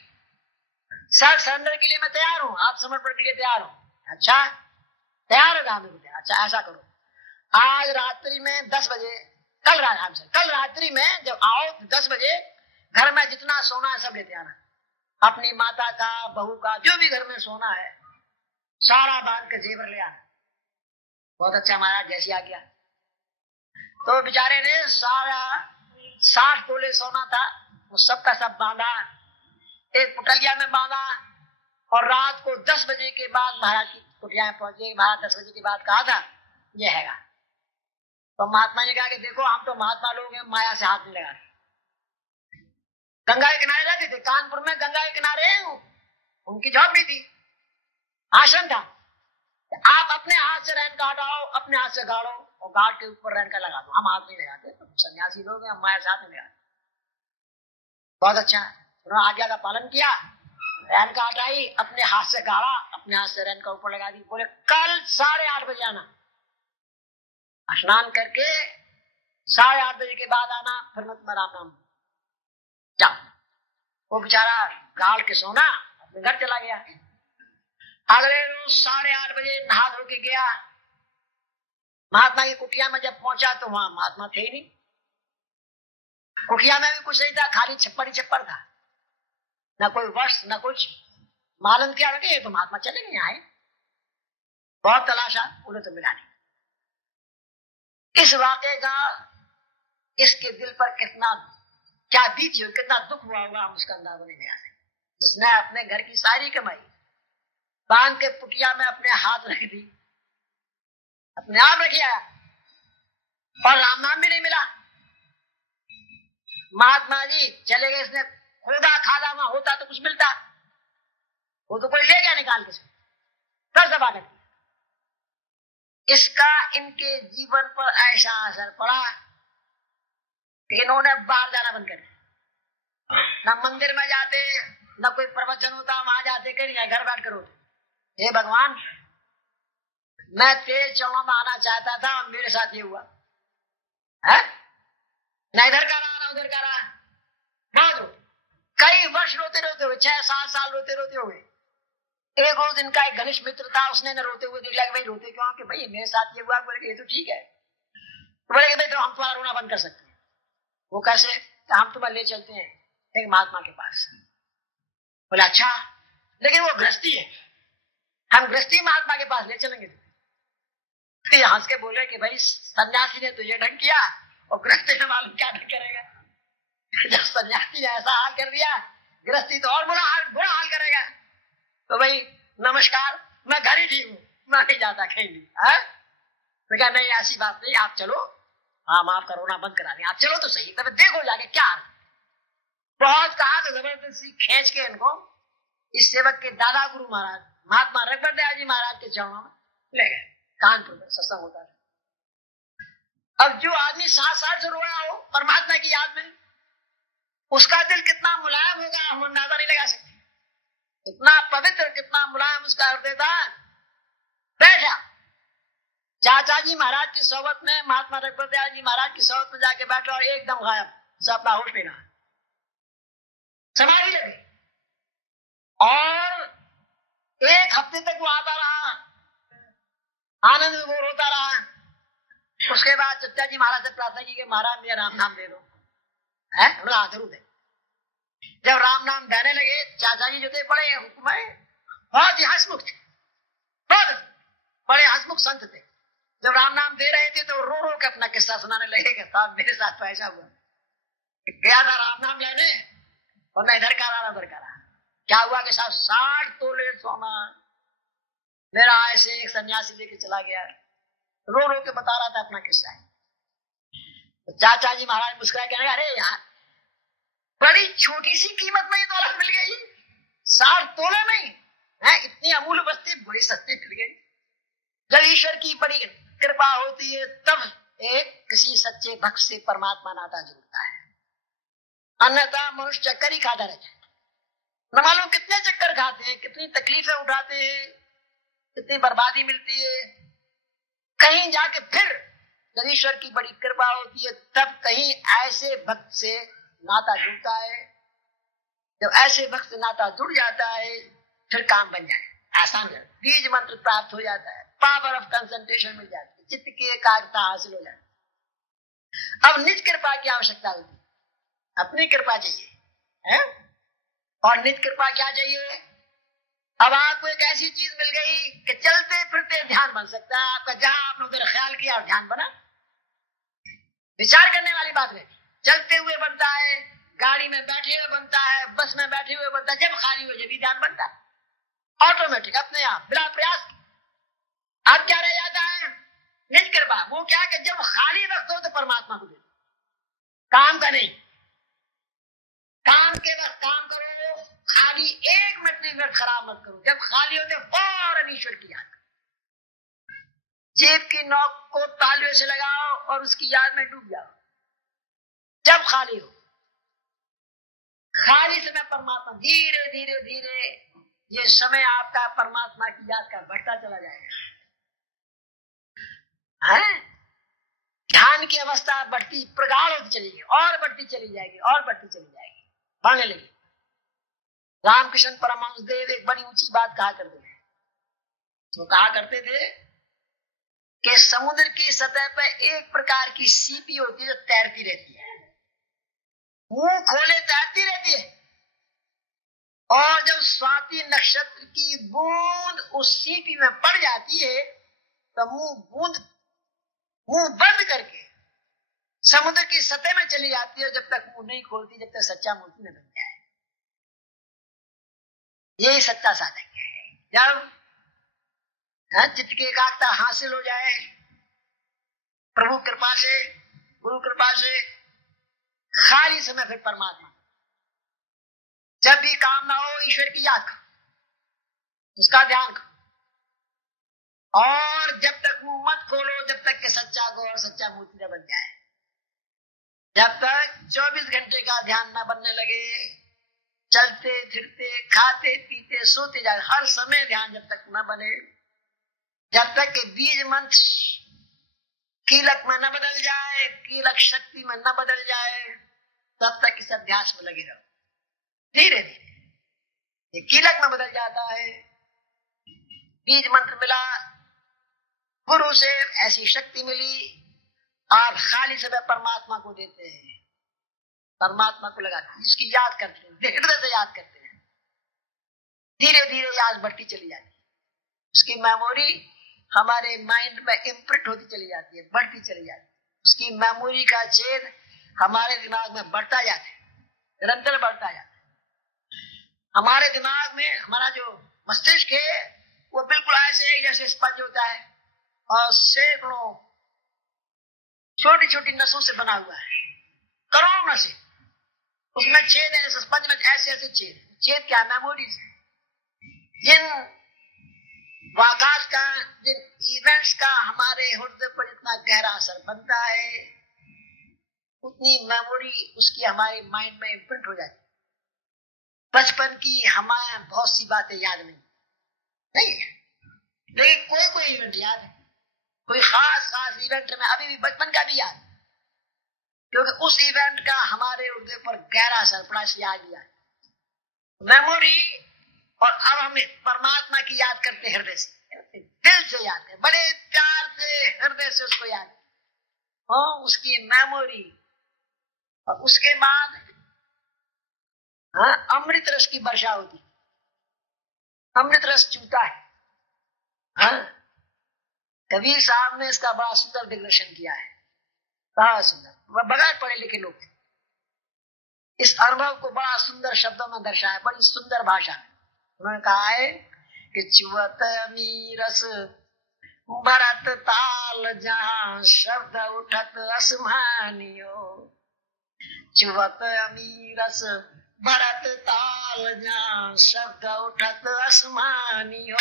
self surrender के लिए मैं तैयार हूं, आत्मसमर्पण के लिए तैयार हूं। अच्छा तैयार होगा? हमें अच्छा ऐसा करो, आज रात्रि में 10 बजे, कल रात्रि में जब आओ 10 बजे घर में जितना सोना है सब लेते आना, अपनी माता का, बहू का, जो भी घर में सोना है सारा बांध के जेवर ले आना। बहुत अच्छा महाराज, जैसी आ गया। तो बेचारे ने सारा 60 तोले सोना था, वो सबका सब बांधा, एक पुटलिया में बांधा, और रात को 10 बजे के बाद महाराज की कुटिया में पहुंचे। महाराज 10 बजे के बाद कहा था ये हैगा। तो महात्मा ने कहा कि देखो हम तो महात्मा लोग हैं, माया से हाथ नहीं लगाते। गंगा के किनारे रहते थे, कानपुर में गंगा के किनारे उनकी झोपड़ी थी, आश्रम था। आप अपने हाथ से रैन का हटाओ, अपने हाथ से गाड़ो और गाड़ के ऊपर रैन का लगा दो। हम हाथ नहीं लगाते, तो सन्यासी लोग हैं, हम माया से हाथ नहीं लगाते। बहुत अच्छा, उन्होंने आज्ञा का पालन किया, रैन का हटाई, अपने हाथ से गाड़ा, अपने हाथ से रैन का ऊपर लगा दी। बोले कल 8:30 बजे आना, स्नान करके 8:30 बजे के बाद आना, फिर मैं तुम्हें राम नाम जाओ। वो बेचारा गाड़ के सोना अपने घर चला गया। अगले रोज 8:30 बजे नहा धो के गया, महात्मा की कुटिया में जब पहुंचा तो वहां महात्मा थे ही नहीं। कुटिया में भी कुछ नहीं था, खाली छप्पर ही छप्पर था, न कोई वस्त्र न कुछ। मालूम क्या लगे तो महात्मा चले गए आए, बहुत तलाशा, उन्हें तो मिला नहीं। इस वाक़े का इसके दिल पर कितना क्या बीती हो, कितना दुख हुआ होगा, हम उसका अंदाजा नहीं लगा सकते। जिसने अपने घर की सारी कमाई बांध के पुटिया में अपने हाथ रख दी, अपने आप रख आया, और राम नाम भी नहीं मिला। महात्मा जी चले गए, इसने खोदा खादा, वहां होता तो कुछ मिलता, वो तो कोई ले गया निकाल के, फिर सब आगे। इसका इनके जीवन पर ऐसा असर पड़ा कि इन्होंने बाहर जाना बंद कर दिया। न मंदिर में जाते, न कोई प्रवचन होता वहां जाते, कहीं घर बैठ कर होते। हे भगवान, मैं तेरे चरणों में आना चाहता था और मेरे साथ ये हुआ है, न इधर का रहा न उधर का रहा। बहुत कई वर्ष रोते रोते हुए, 6-7 साल रोते रोते हुए। एक रोज इनका एक घनिष्ठ मित्र था, उसने न रोते हुए देख लिया कि भाई रोते क्यों, कि भाई मेरे साथ ये हुआ। बोले ये तो ठीक है। तो बोले कि भाई तो हम तुम्हारा रोना बंद कर सकते हैं। वो कैसे? तो हम तुम्हें ले चलते हैं एक महात्मा के पास। बोले अच्छा, लेकिन वो गृहस्थी है, हम गृहस्थी महात्मा के पास ले चलेंगे। तो हंस के बोले कि भाई सन्यासी ने तुझे ढंग किया और गृहस्थी ने मालूम क्या ढंग करेगा। जब सन्यासी ने ऐसा हाल कर दिया, गृहस्थी तो और बुरा हाल करेगा। तो भाई नमस्कार, मैं घर ही ठीक हूँ, मैं नहीं जाता कहीं भी। तो क्या नहीं, ऐसी बात नहीं, आप चलो, हम आपका रोना बंद करा दें, आप चलो तो सही, तब देखो जाके क्या। बहुत कहा तो जबरदस्ती खींच के इनको इस सेवक के दादा गुरु महाराज महात्मा रघुवर दयाल जी महाराज के चरणों में ले गए। कानपुर में सत्संग होता था। अब जो आदमी 7 साल से रो रहा हो परमात्मा की याद में, उसका दिल कितना मुलायम होगा हम अंदाजा नहीं लगा सकते। इतना पवित्र, कितना मुलायम उसका हृदय था। बैठा चाचा जी महाराज की सोबत में, महात्मा रघुपत दयाल जी महाराज की सोबत में जाके बैठा और एकदम गायब, सब अपना होश नहीं रहा, समाधि लगी। और 1 हफ्ते तक वो आता रहा, आनंद में वो रोता रहा। उसके बाद चाचा जी महाराज से प्रार्थना की कि महाराज मुझे राम नाम दे दो, है जरूर दे। जब राम नाम देने लगे, चाचा जी जो थे बड़े बहुत ही हंसमुख थे, बहुत बड़े हंसमुख संत थे। जब राम नाम दे रहे थे तो रो रो के अपना किस्सा सुनाने लगे कि साहब मेरे साथ तो ऐसा हुआ, गया था राम नाम लेने और मैं इधर का रहा उधर का रहा। क्या हुआ कि साहब 60 तोले सोना मेरा ऐसे एक सन्यासी लेके चला गया। रो रो के बता रहा था अपना किस्सा। तो चाचा जी महाराज मुस्कुरा के, अरे यार बड़ी छोटी सी कीमत में ये दौलत मिल गई, 60 तोले में है, इतनी अमूल्य वस्तु बड़ी सस्ती मिल गई। जब ईश्वर की बड़ी कृपा होती है तब एक किसी सच्चे भक्त से परमात्मा नाता जुड़ता है, अन्यथा मनुष्य चक्कर ही खाता रहता है। न मालूम कितने चक्कर खाते हैं, कितनी तकलीफें उठाते हैं, कितनी बर्बादी मिलती है। कहीं जाके फिर जब ईश्वर की बड़ी कृपा होती है तब कहीं ऐसे भक्त से नाता जुड़ता है। जब ऐसे भक्त से नाता जुड़ जाता है फिर काम बन जाए, आसान है, बीज मंत्र प्राप्त हो जाता है, पावर ऑफ कंसंट्रेशन मिल जाती है, चित्त की एकाग्रता हासिल हो जाती है। अब निज कृपा की आवश्यकता होती है, अपनी कृपा चाहिए है? और निज कृपा क्या चाहिए? अब आपको एक ऐसी चीज मिल गई कि चलते फिरते ध्यान बन सकता है आपका। जहां आपने उधर ख्याल किया और ध्यान बना, विचार करने वाली बात नहीं। चलते हुए बनता है, गाड़ी में बैठे हुए बनता है, बस में बैठे हुए बनता है, जब खाली हो जब ध्यान बनता है, ऑटोमेटिक अपने आप बिना प्रयास। अब क्या रह जाता है? निज कृपा। वो क्या कि जब खाली वक्त हो तो परमात्मा को दे, काम का नहीं, काम के वक्त काम करो, खाली 1 मिनट भी व्यर्थ खराब मत करो। जब खाली होते फौरन ईश्वर की याद करो, जेब की नोक को तालियों से लगाओ और उसकी याद में डूब जाओ। जब खाली हो, खाली समय परमात्मा, धीरे धीरे धीरे ये समय आपका परमात्मा की याद का बढ़ता चला जाएगा। ध्यान की अवस्था बढ़ती प्रगाढ़ होती चलेगी और बढ़ती चली जाएगी और बढ़ती चली जाएगी, बढ़ने लगी। रामकृष्ण परमहंस देव एक बड़ी ऊंची बात कहा करते थे। वो कहा करते थे कि समुद्र की सतह पर एक प्रकार की सीपी होती है जो तैरती रहती है, मुंह खोले तैरती रहती है, और जब स्वाति नक्षत्र की बूंद उस सीपी में पड़ जाती है तो मुंह बंद करके समुद्र की सतह में चली जाती है, जब तक मुंह नहीं खोलती, जब तक सच्चा मोती न बन जाए। यही सच्चा साधक है। जब चित्त की एकाग्रता हासिल हो जाए प्रभु कृपा से, गुरु कृपा से, खाली समय फिर परमात्मा, जब भी काम ना हो ईश्वर की याद करो, उसका ध्यान करो, और जब तक मुंह मत खोलो जब तक कि सच्चा गौर सच्चा मोती न बन जाए। जब तक 24 घंटे का ध्यान न बनने लगे, चलते फिरते खाते पीते सोते जाए, हर समय ध्यान जब तक न बने, जब तक कि बीज मंत्र कीलक में न बदल जाए, कीलक शक्ति में न बदल जाए, तब तक इस अभ्यास में लगे रहो। धीरे धीरे ये कीलक में बदल जाता है। बीज मंत्र मिला, गुरु से ऐसी शक्ति मिली, आप खाली समय परमात्मा को देते हैं, परमात्मा को लगाते हैं, इसकी याद करते हैं, हृदय से याद करते हैं। धीरे धीरे याद बढ़ती चली जाती है, उसकी मेमोरी हमारे माइंड में इम्प्रिंट होती चली जाती है, बढ़ती चली जाती है। उसकी मेमोरी का छेद हमारे दिमाग में बढ़ता जाता है, निरंतर बढ़ता जाता है। हमारे दिमाग में हमारा जो मस्तिष्क है वो बिल्कुल ऐसे है जैसे स्पंज होता है, और सैकड़ों छोटी छोटी नसों से बना हुआ है, करोड़ों नसें, उसमें छेद है, जैसे स्पंज में ऐसे ऐसे छेद क्या? मेमोरीज है। जिन वाक़ात का, जिन इवेंट्स का हमारे हृदय पर इतना गहरा असर बनता है, उतनी मेमोरी उसकी हमारे माइंड में इम्प्रिंट हो जाती है। बचपन की हमें बहुत सी बातें याद नहीं है, लेकिन कोई कोई इवेंट याद है, कोई खास इवेंट में अभी भी बचपन का भी याद, क्योंकि उस इवेंट का हमारे हृदय पर गहरा असर पड़ा, इसलिए याद दिया मेमोरी। और अब हम परमात्मा की याद करते हृदय से, दिल से याद करें, बड़े प्यार से हृदय से उसको याद हो, उसकी मेमोरी। और उसके बाद अमृत रस की वर्षा होती, अमृत रस चूता है। कबीर साहब ने इसका बड़ा सुंदर डिक्लेरेशन किया है, बड़ा सुंदर, वह बगैर पढ़े लिखे लोग थे। इस अनुभव को बड़ा सुंदर शब्दों में दर्शाया, बड़ी सुंदर भाषा में उन्होंने कहा है कि चुवत अमीरस भरत ताल जहां शब्द उठत आसमानियो, चुवत अमीरस भरत ताल जहां शब्द उठत आसमानियो,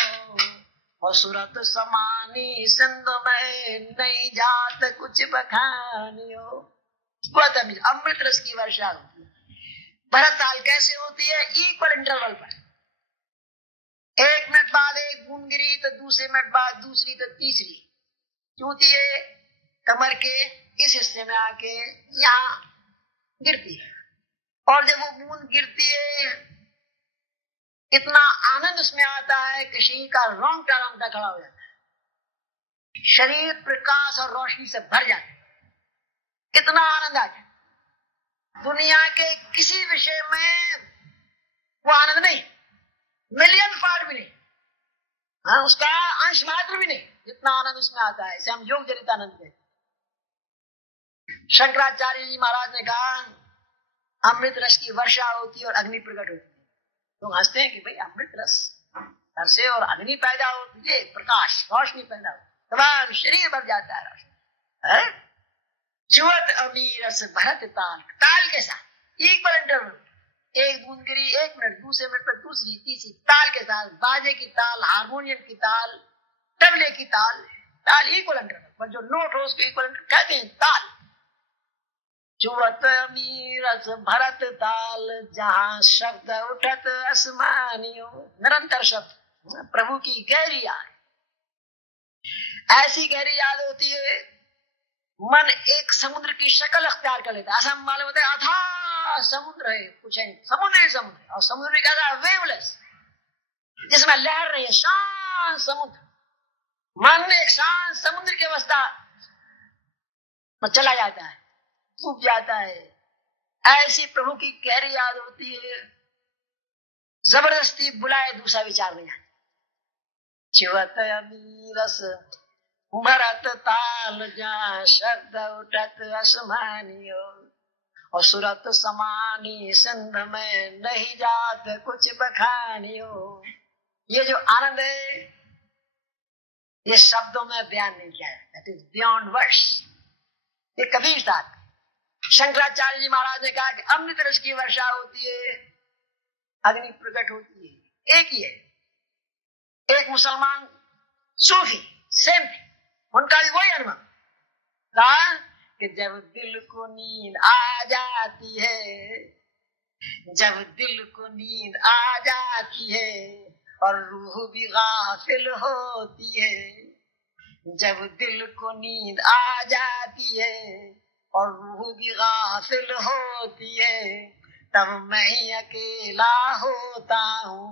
और सूरत समानी सिंध में नहीं जात कुछ बखानियो। बहुत अमृत रस की वर्षा होती है। भरत ताल कैसे होती है? इक्वल इंटरवल पर, 1 मिनट बाद एक बूंद गिरी तो दूसरे मिनट बाद दूसरी तो तीसरी, चूती है कमर के इस हिस्से में आके यहाँ गिरती है, और जब वो बूंद गिरती है इतना आनंद उसमें आता है कि शरीर का रोंगटा रोंगटा खड़ा हो जाता है, शरीर प्रकाश और रोशनी से भर जाता है, कितना आनंद आ जाए। दुनिया के किसी विषय में वो आनंद नहीं, मिलियन पार्ट भी नहीं, उसका अंश मात्र भी नहीं, जितना आनंद उसमें आता है। इसे हम योग जनित आनंद कहते हैं। शंकराचार्य जी महाराज ने कहा अमृत रस की वर्षा होती है और अग्नि प्रकट होती है। लोग हंसते हैं कि भाई अमृत रस से और अग्नि पैदा होती है, प्रकाश रोशनी पैदा होती है, तमाम शरीर भर जाता है रोशनी। चुवत अमीरस भरत ताल, ताल के साथ इक्वल इंटरवल, एक बूंद गिरी 1 मिनट, दूसरे मिनट पर दूसरी तीसरी, ताल के साथ, बाजे की ताल, हारमोनियम की ताल, तबले की ताल, ताल इक्वल इंटरवल पर जो नोट हो उसको इक्वल इंटरवल कहते हैं ताल। चुवत अमीरस भरत ताल जहां शब्द उठत आसमानियो, निरंतर शब्द, प्रभु की गहरी याद, ऐसी गहरी याद होती है मन एक समुद्र की शक्ल अख्तियार कर लेता है। ऐसा मालूम होता है अथाह समुद्र है, कुछ है समुद्र ही समुद्र, और समुद्र भी कहता है वेवलेस, जिसमें लहर नहीं है, शांत समुद्र। मन एक शांत समुद्र की अवस्था में चला जाता है, डूब जाता है। ऐसी प्रभु की गहरी याद होती है, जबरदस्ती बुलाए दूसरा विचार नहीं आता। चिवत अमीरस भरत ताल जहां शब्द उठत आसमानियो, और सूरत समानी सिंध में नहीं जात कुछ बखानियो। ये जो आनंद है ये शब्दों में बयान नहीं किया है, दैट इज बियॉन्ड वर्ड्स। ये कबीर साहब, शंकराचार्य जी महाराज ने कहा कि अमृत रस की वर्षा होती है, अग्नि प्रकट होती है, एक ही है। एक मुसलमान सूफी सेम थे, उनका भी वही अनुभव कहा कि जब दिल को नींद आ जाती है, जब दिल को नींद आ जाती है और रूह भी गाफिल होती है, जब दिल को नींद आ जाती है और रूह भी गाफिल होती है, तब मैं ही अकेला होता हूँ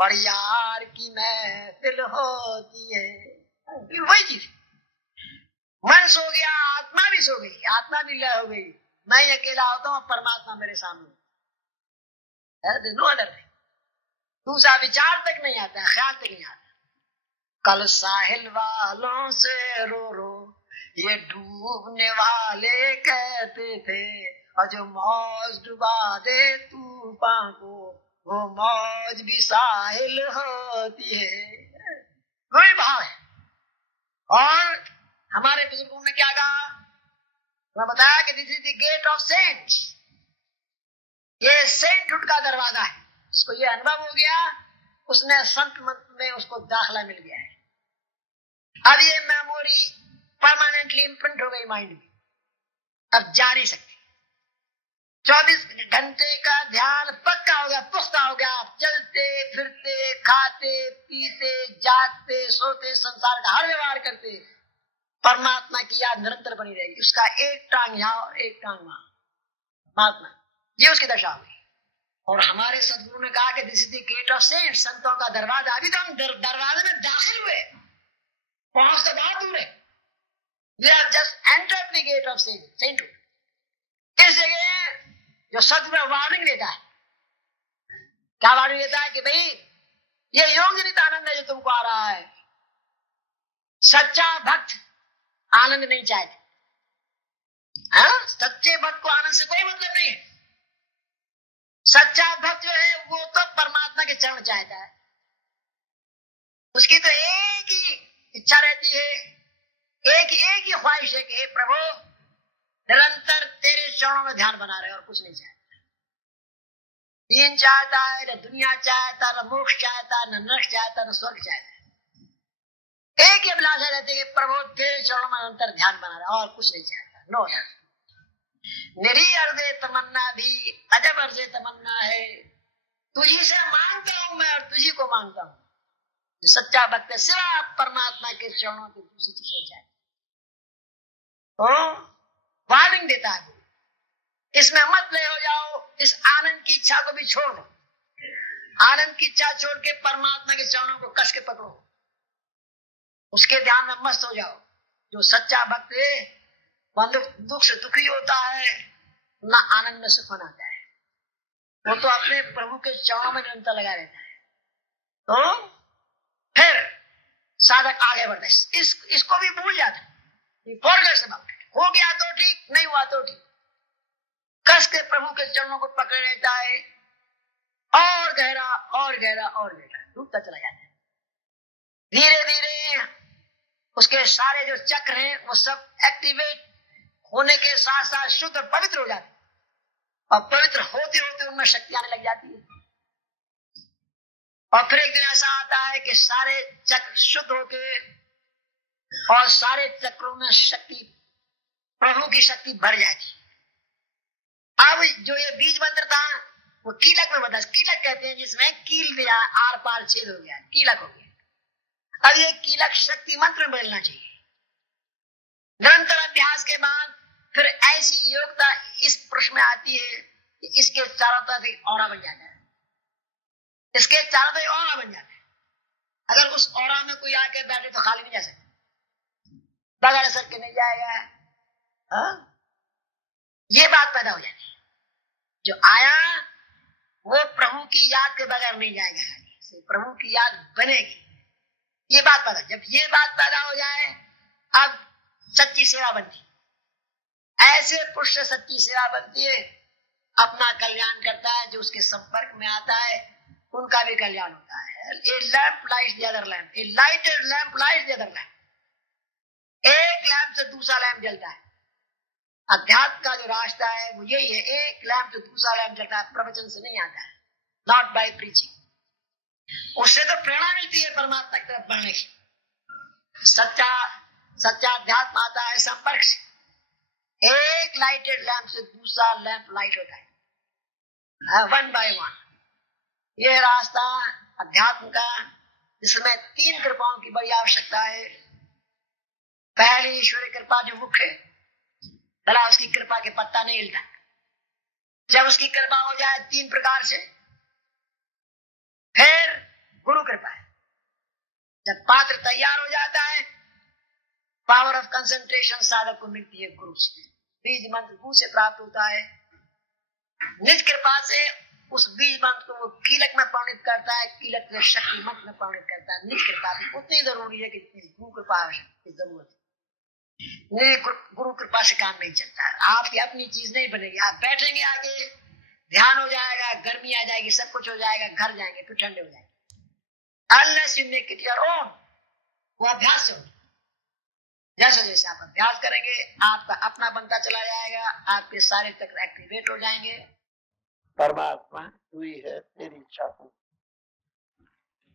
और यार की महफिल होती है। वही चीज, मन सो गया, आत्मा भी सो गई, आत्मा भी लय हो गई, मैं ही अकेला होता हूँ, परमात्मा मेरे सामने, नो अदर थिंग। दूसरा विचार तक नहीं आता, ख्याल तक नहीं आता। कल साहिल वालों से रो रो ये डूबने वाले कहते थे, और जो मौज डुबा दे तूफान को वो मौज भी साहिल होती है। वही भाव है। और हमारे बुजुर्गों ने क्या कहा, उन्होंने बताया कि this is the gate of saints, ये सेंटहुड का दरवाजा है। उसको ये अनुभव हो गया, उसने संत मत में उसको दाखला मिल गया है। अब ये मेमोरी परमानेंटली इम्प्रिंट हो गई माइंड में, अब जा नहीं सकती। 24 घंटे का ध्यान पक्का हो गया, पुख्ता हो गया। आप चलते फिरते, खाते पीते, जागते सोते, संसार का हर व्यवहार करते, परमात्मा की याद निरंतर बनी रहेगी। उसका एक टांग यहाँ और एक टांग वहां, परमात्मा, ये उसकी दशा हुई। और हमारे सदगुरु ने कहा कि this is the gate of saint, संतों का दरवाजा। अभी तो हम दरवाजे में दाखिल हुए, पहुंच तो बहुत दूर है। We have just entered the gate of saint. इस जगह जो सदगुरु वार्निंग देता है, क्या वार्निंग देता है कि भाई ये योग जनित आनंद है जो तुमको आ रहा है। सच्चा भक्त आनंद नहीं चाहते। सच्चे भक्त को आनंद से कोई मतलब नहीं है। सच्चा भक्त जो है वो तो परमात्मा के चरण चाहता है। उसकी तो एक ही इच्छा रहती है, एक ही ख्वाहिश है कि हे प्रभु निरंतर तेरे चरणों में ध्यान बना रहे, और कुछ नहीं चाहता। दीन चाहता है, न दुनिया चाहता, न मोक्ष चाहता, न नरक चाहता, न स्वर्ग चाहता। एक ही अभिलाषा रहती है कि प्रभु तेरे चरणों में निरंतर ध्यान बना रहा, और कुछ नहीं चाहता। नो, मेरी अर्जे तमन्ना भी अजब अर्जे तमन्ना है, तुझी से मांगता हूं मैं और तुझी को मांगता हूं। जो सच्चा भक्त है सिवा परमात्मा के चरणों की दूसरी चीजें चाहे। तो वार्निंग देता है, इसमें मत ले हो जाओ, इस आनंद की इच्छा को भी छोड़ दो। आनंद की इच्छा छोड़ के परमात्मा के चरणों को कस के पकड़ो, उसके ध्यान में मस्त हो जाओ। जो सच्चा भक्त है दुख से दुखी होता है, ना आनंद में सुख मनाता है। वो तो अपने प्रभु के चरणों में निरंतर लगा रहता है। तो फिर साधक आगे बढ़ता है, इसको भी भूल जाता है। हो गया तो ठीक, नहीं हुआ तो ठीक, कस के प्रभु के चरणों को पकड़े रहता है, और गहरा और गहरा और गहरा डूबता चला जाता है। धीरे धीरे उसके सारे जो चक्र हैं वो सब एक्टिवेट होने के साथ साथ शुद्ध और पवित्र हो जाते, और पवित्र होते होते उनमें शक्ति आने लग जाती है। और फिर एक दिन ऐसा आता है कि सारे चक्र शुद्ध होके और सारे चक्रों में शक्ति, प्रभु की शक्ति भर जाती। अब जो ये बीज मंत्र था वो कीलक में बता, कीलक कहते हैं जिसमें कील दिया, आर पार छेद हो गया, कीलक हो गया। अब ये कीलक शक्ति मंत्र में बदलना चाहिए। निरंतर अभ्यास के बाद फिर ऐसी योग्यता इस पुरुष में आती है कि इसके चारों तरफ एक औरा बन जाता है, इसके चारों तरफ औरा बन जाता है। अगर उस औरा में कोई आके बैठे तो खाली नहीं जा सकता, बगैर असर के नहीं जाएगा। ये बात पैदा हो जाती है। जो आया वो प्रभु की याद के बगैर नहीं जाएगा, प्रभु की याद बनेगी। ये बात पैदा, जब ये बात पैदा हो जाए अब सच्ची सेवा बनती। ऐसे पुरुष से सच्ची सेवा बनती है, अपना कल्याण करता है, जो उसके संपर्क में आता है उनका भी कल्याण होता है। A lamp lights the other lamp, a lighted lamp lights the other lamp. एक लैंप से दूसरा लैंप जलता है। अध्यात्म का जो रास्ता है वो यही है, एक लैंप से दूसरा लैंप जलता है, प्रवचन से नहीं आता है, नॉट बाय प्रीचिंग। उससे तो प्रेरणा मिलती है परमात्मा की तरफ बढ़ने की। सच्चा अध्यात्म आता है संपर्क से। एक लाइटेड लैंप से दूसरा लैंप लाइट होता है, वन बाय वन। ये रास्ता अध्यात्म का, जिसमें 3 कृपाओं की बड़ी आवश्यकता है। पहली ईश्वरीय कृपा जो मुख्य है, भला उसकी कृपा के पत्ता नहीं हिलता। जब उसकी कृपा हो जाए 3 प्रकार से, फिर गुरु कृपा है। जब पात्र तैयार हो जाता है, पावर ऑफ कंसंट्रेशन साधक को मिलती है गुरु से। बीज मंत्र गुरु से प्राप्त होता है। निज कृपा से उस बीज मंत्र को वो कीलक में परिणित करता है, कीलक से शक्ति मंत्र में परिणित करता है। निज कृपा भी उतनी जरूरी है कि गुरु कृपा की जरूरत है। गुरु कृपा से काम नहीं चलता है। आपकी अपनी चीज नहीं बनेगी। आप बैठेंगे आगे, ध्यान हो जाएगा, गर्मी आ जाएगी, सब कुछ हो जाएगा, घर जाएंगे फिर ठंडे हो जाएंगे। Unless you make it your own, वो अभ्यास से होगा। जैसे जैसे आप अभ्यास करेंगे आपका अपना बनता चला जाएगा, आपके सारे चक्र एक्टिवेट हो जाएंगे। परमात्मा तू ही है, तेरी इच्छा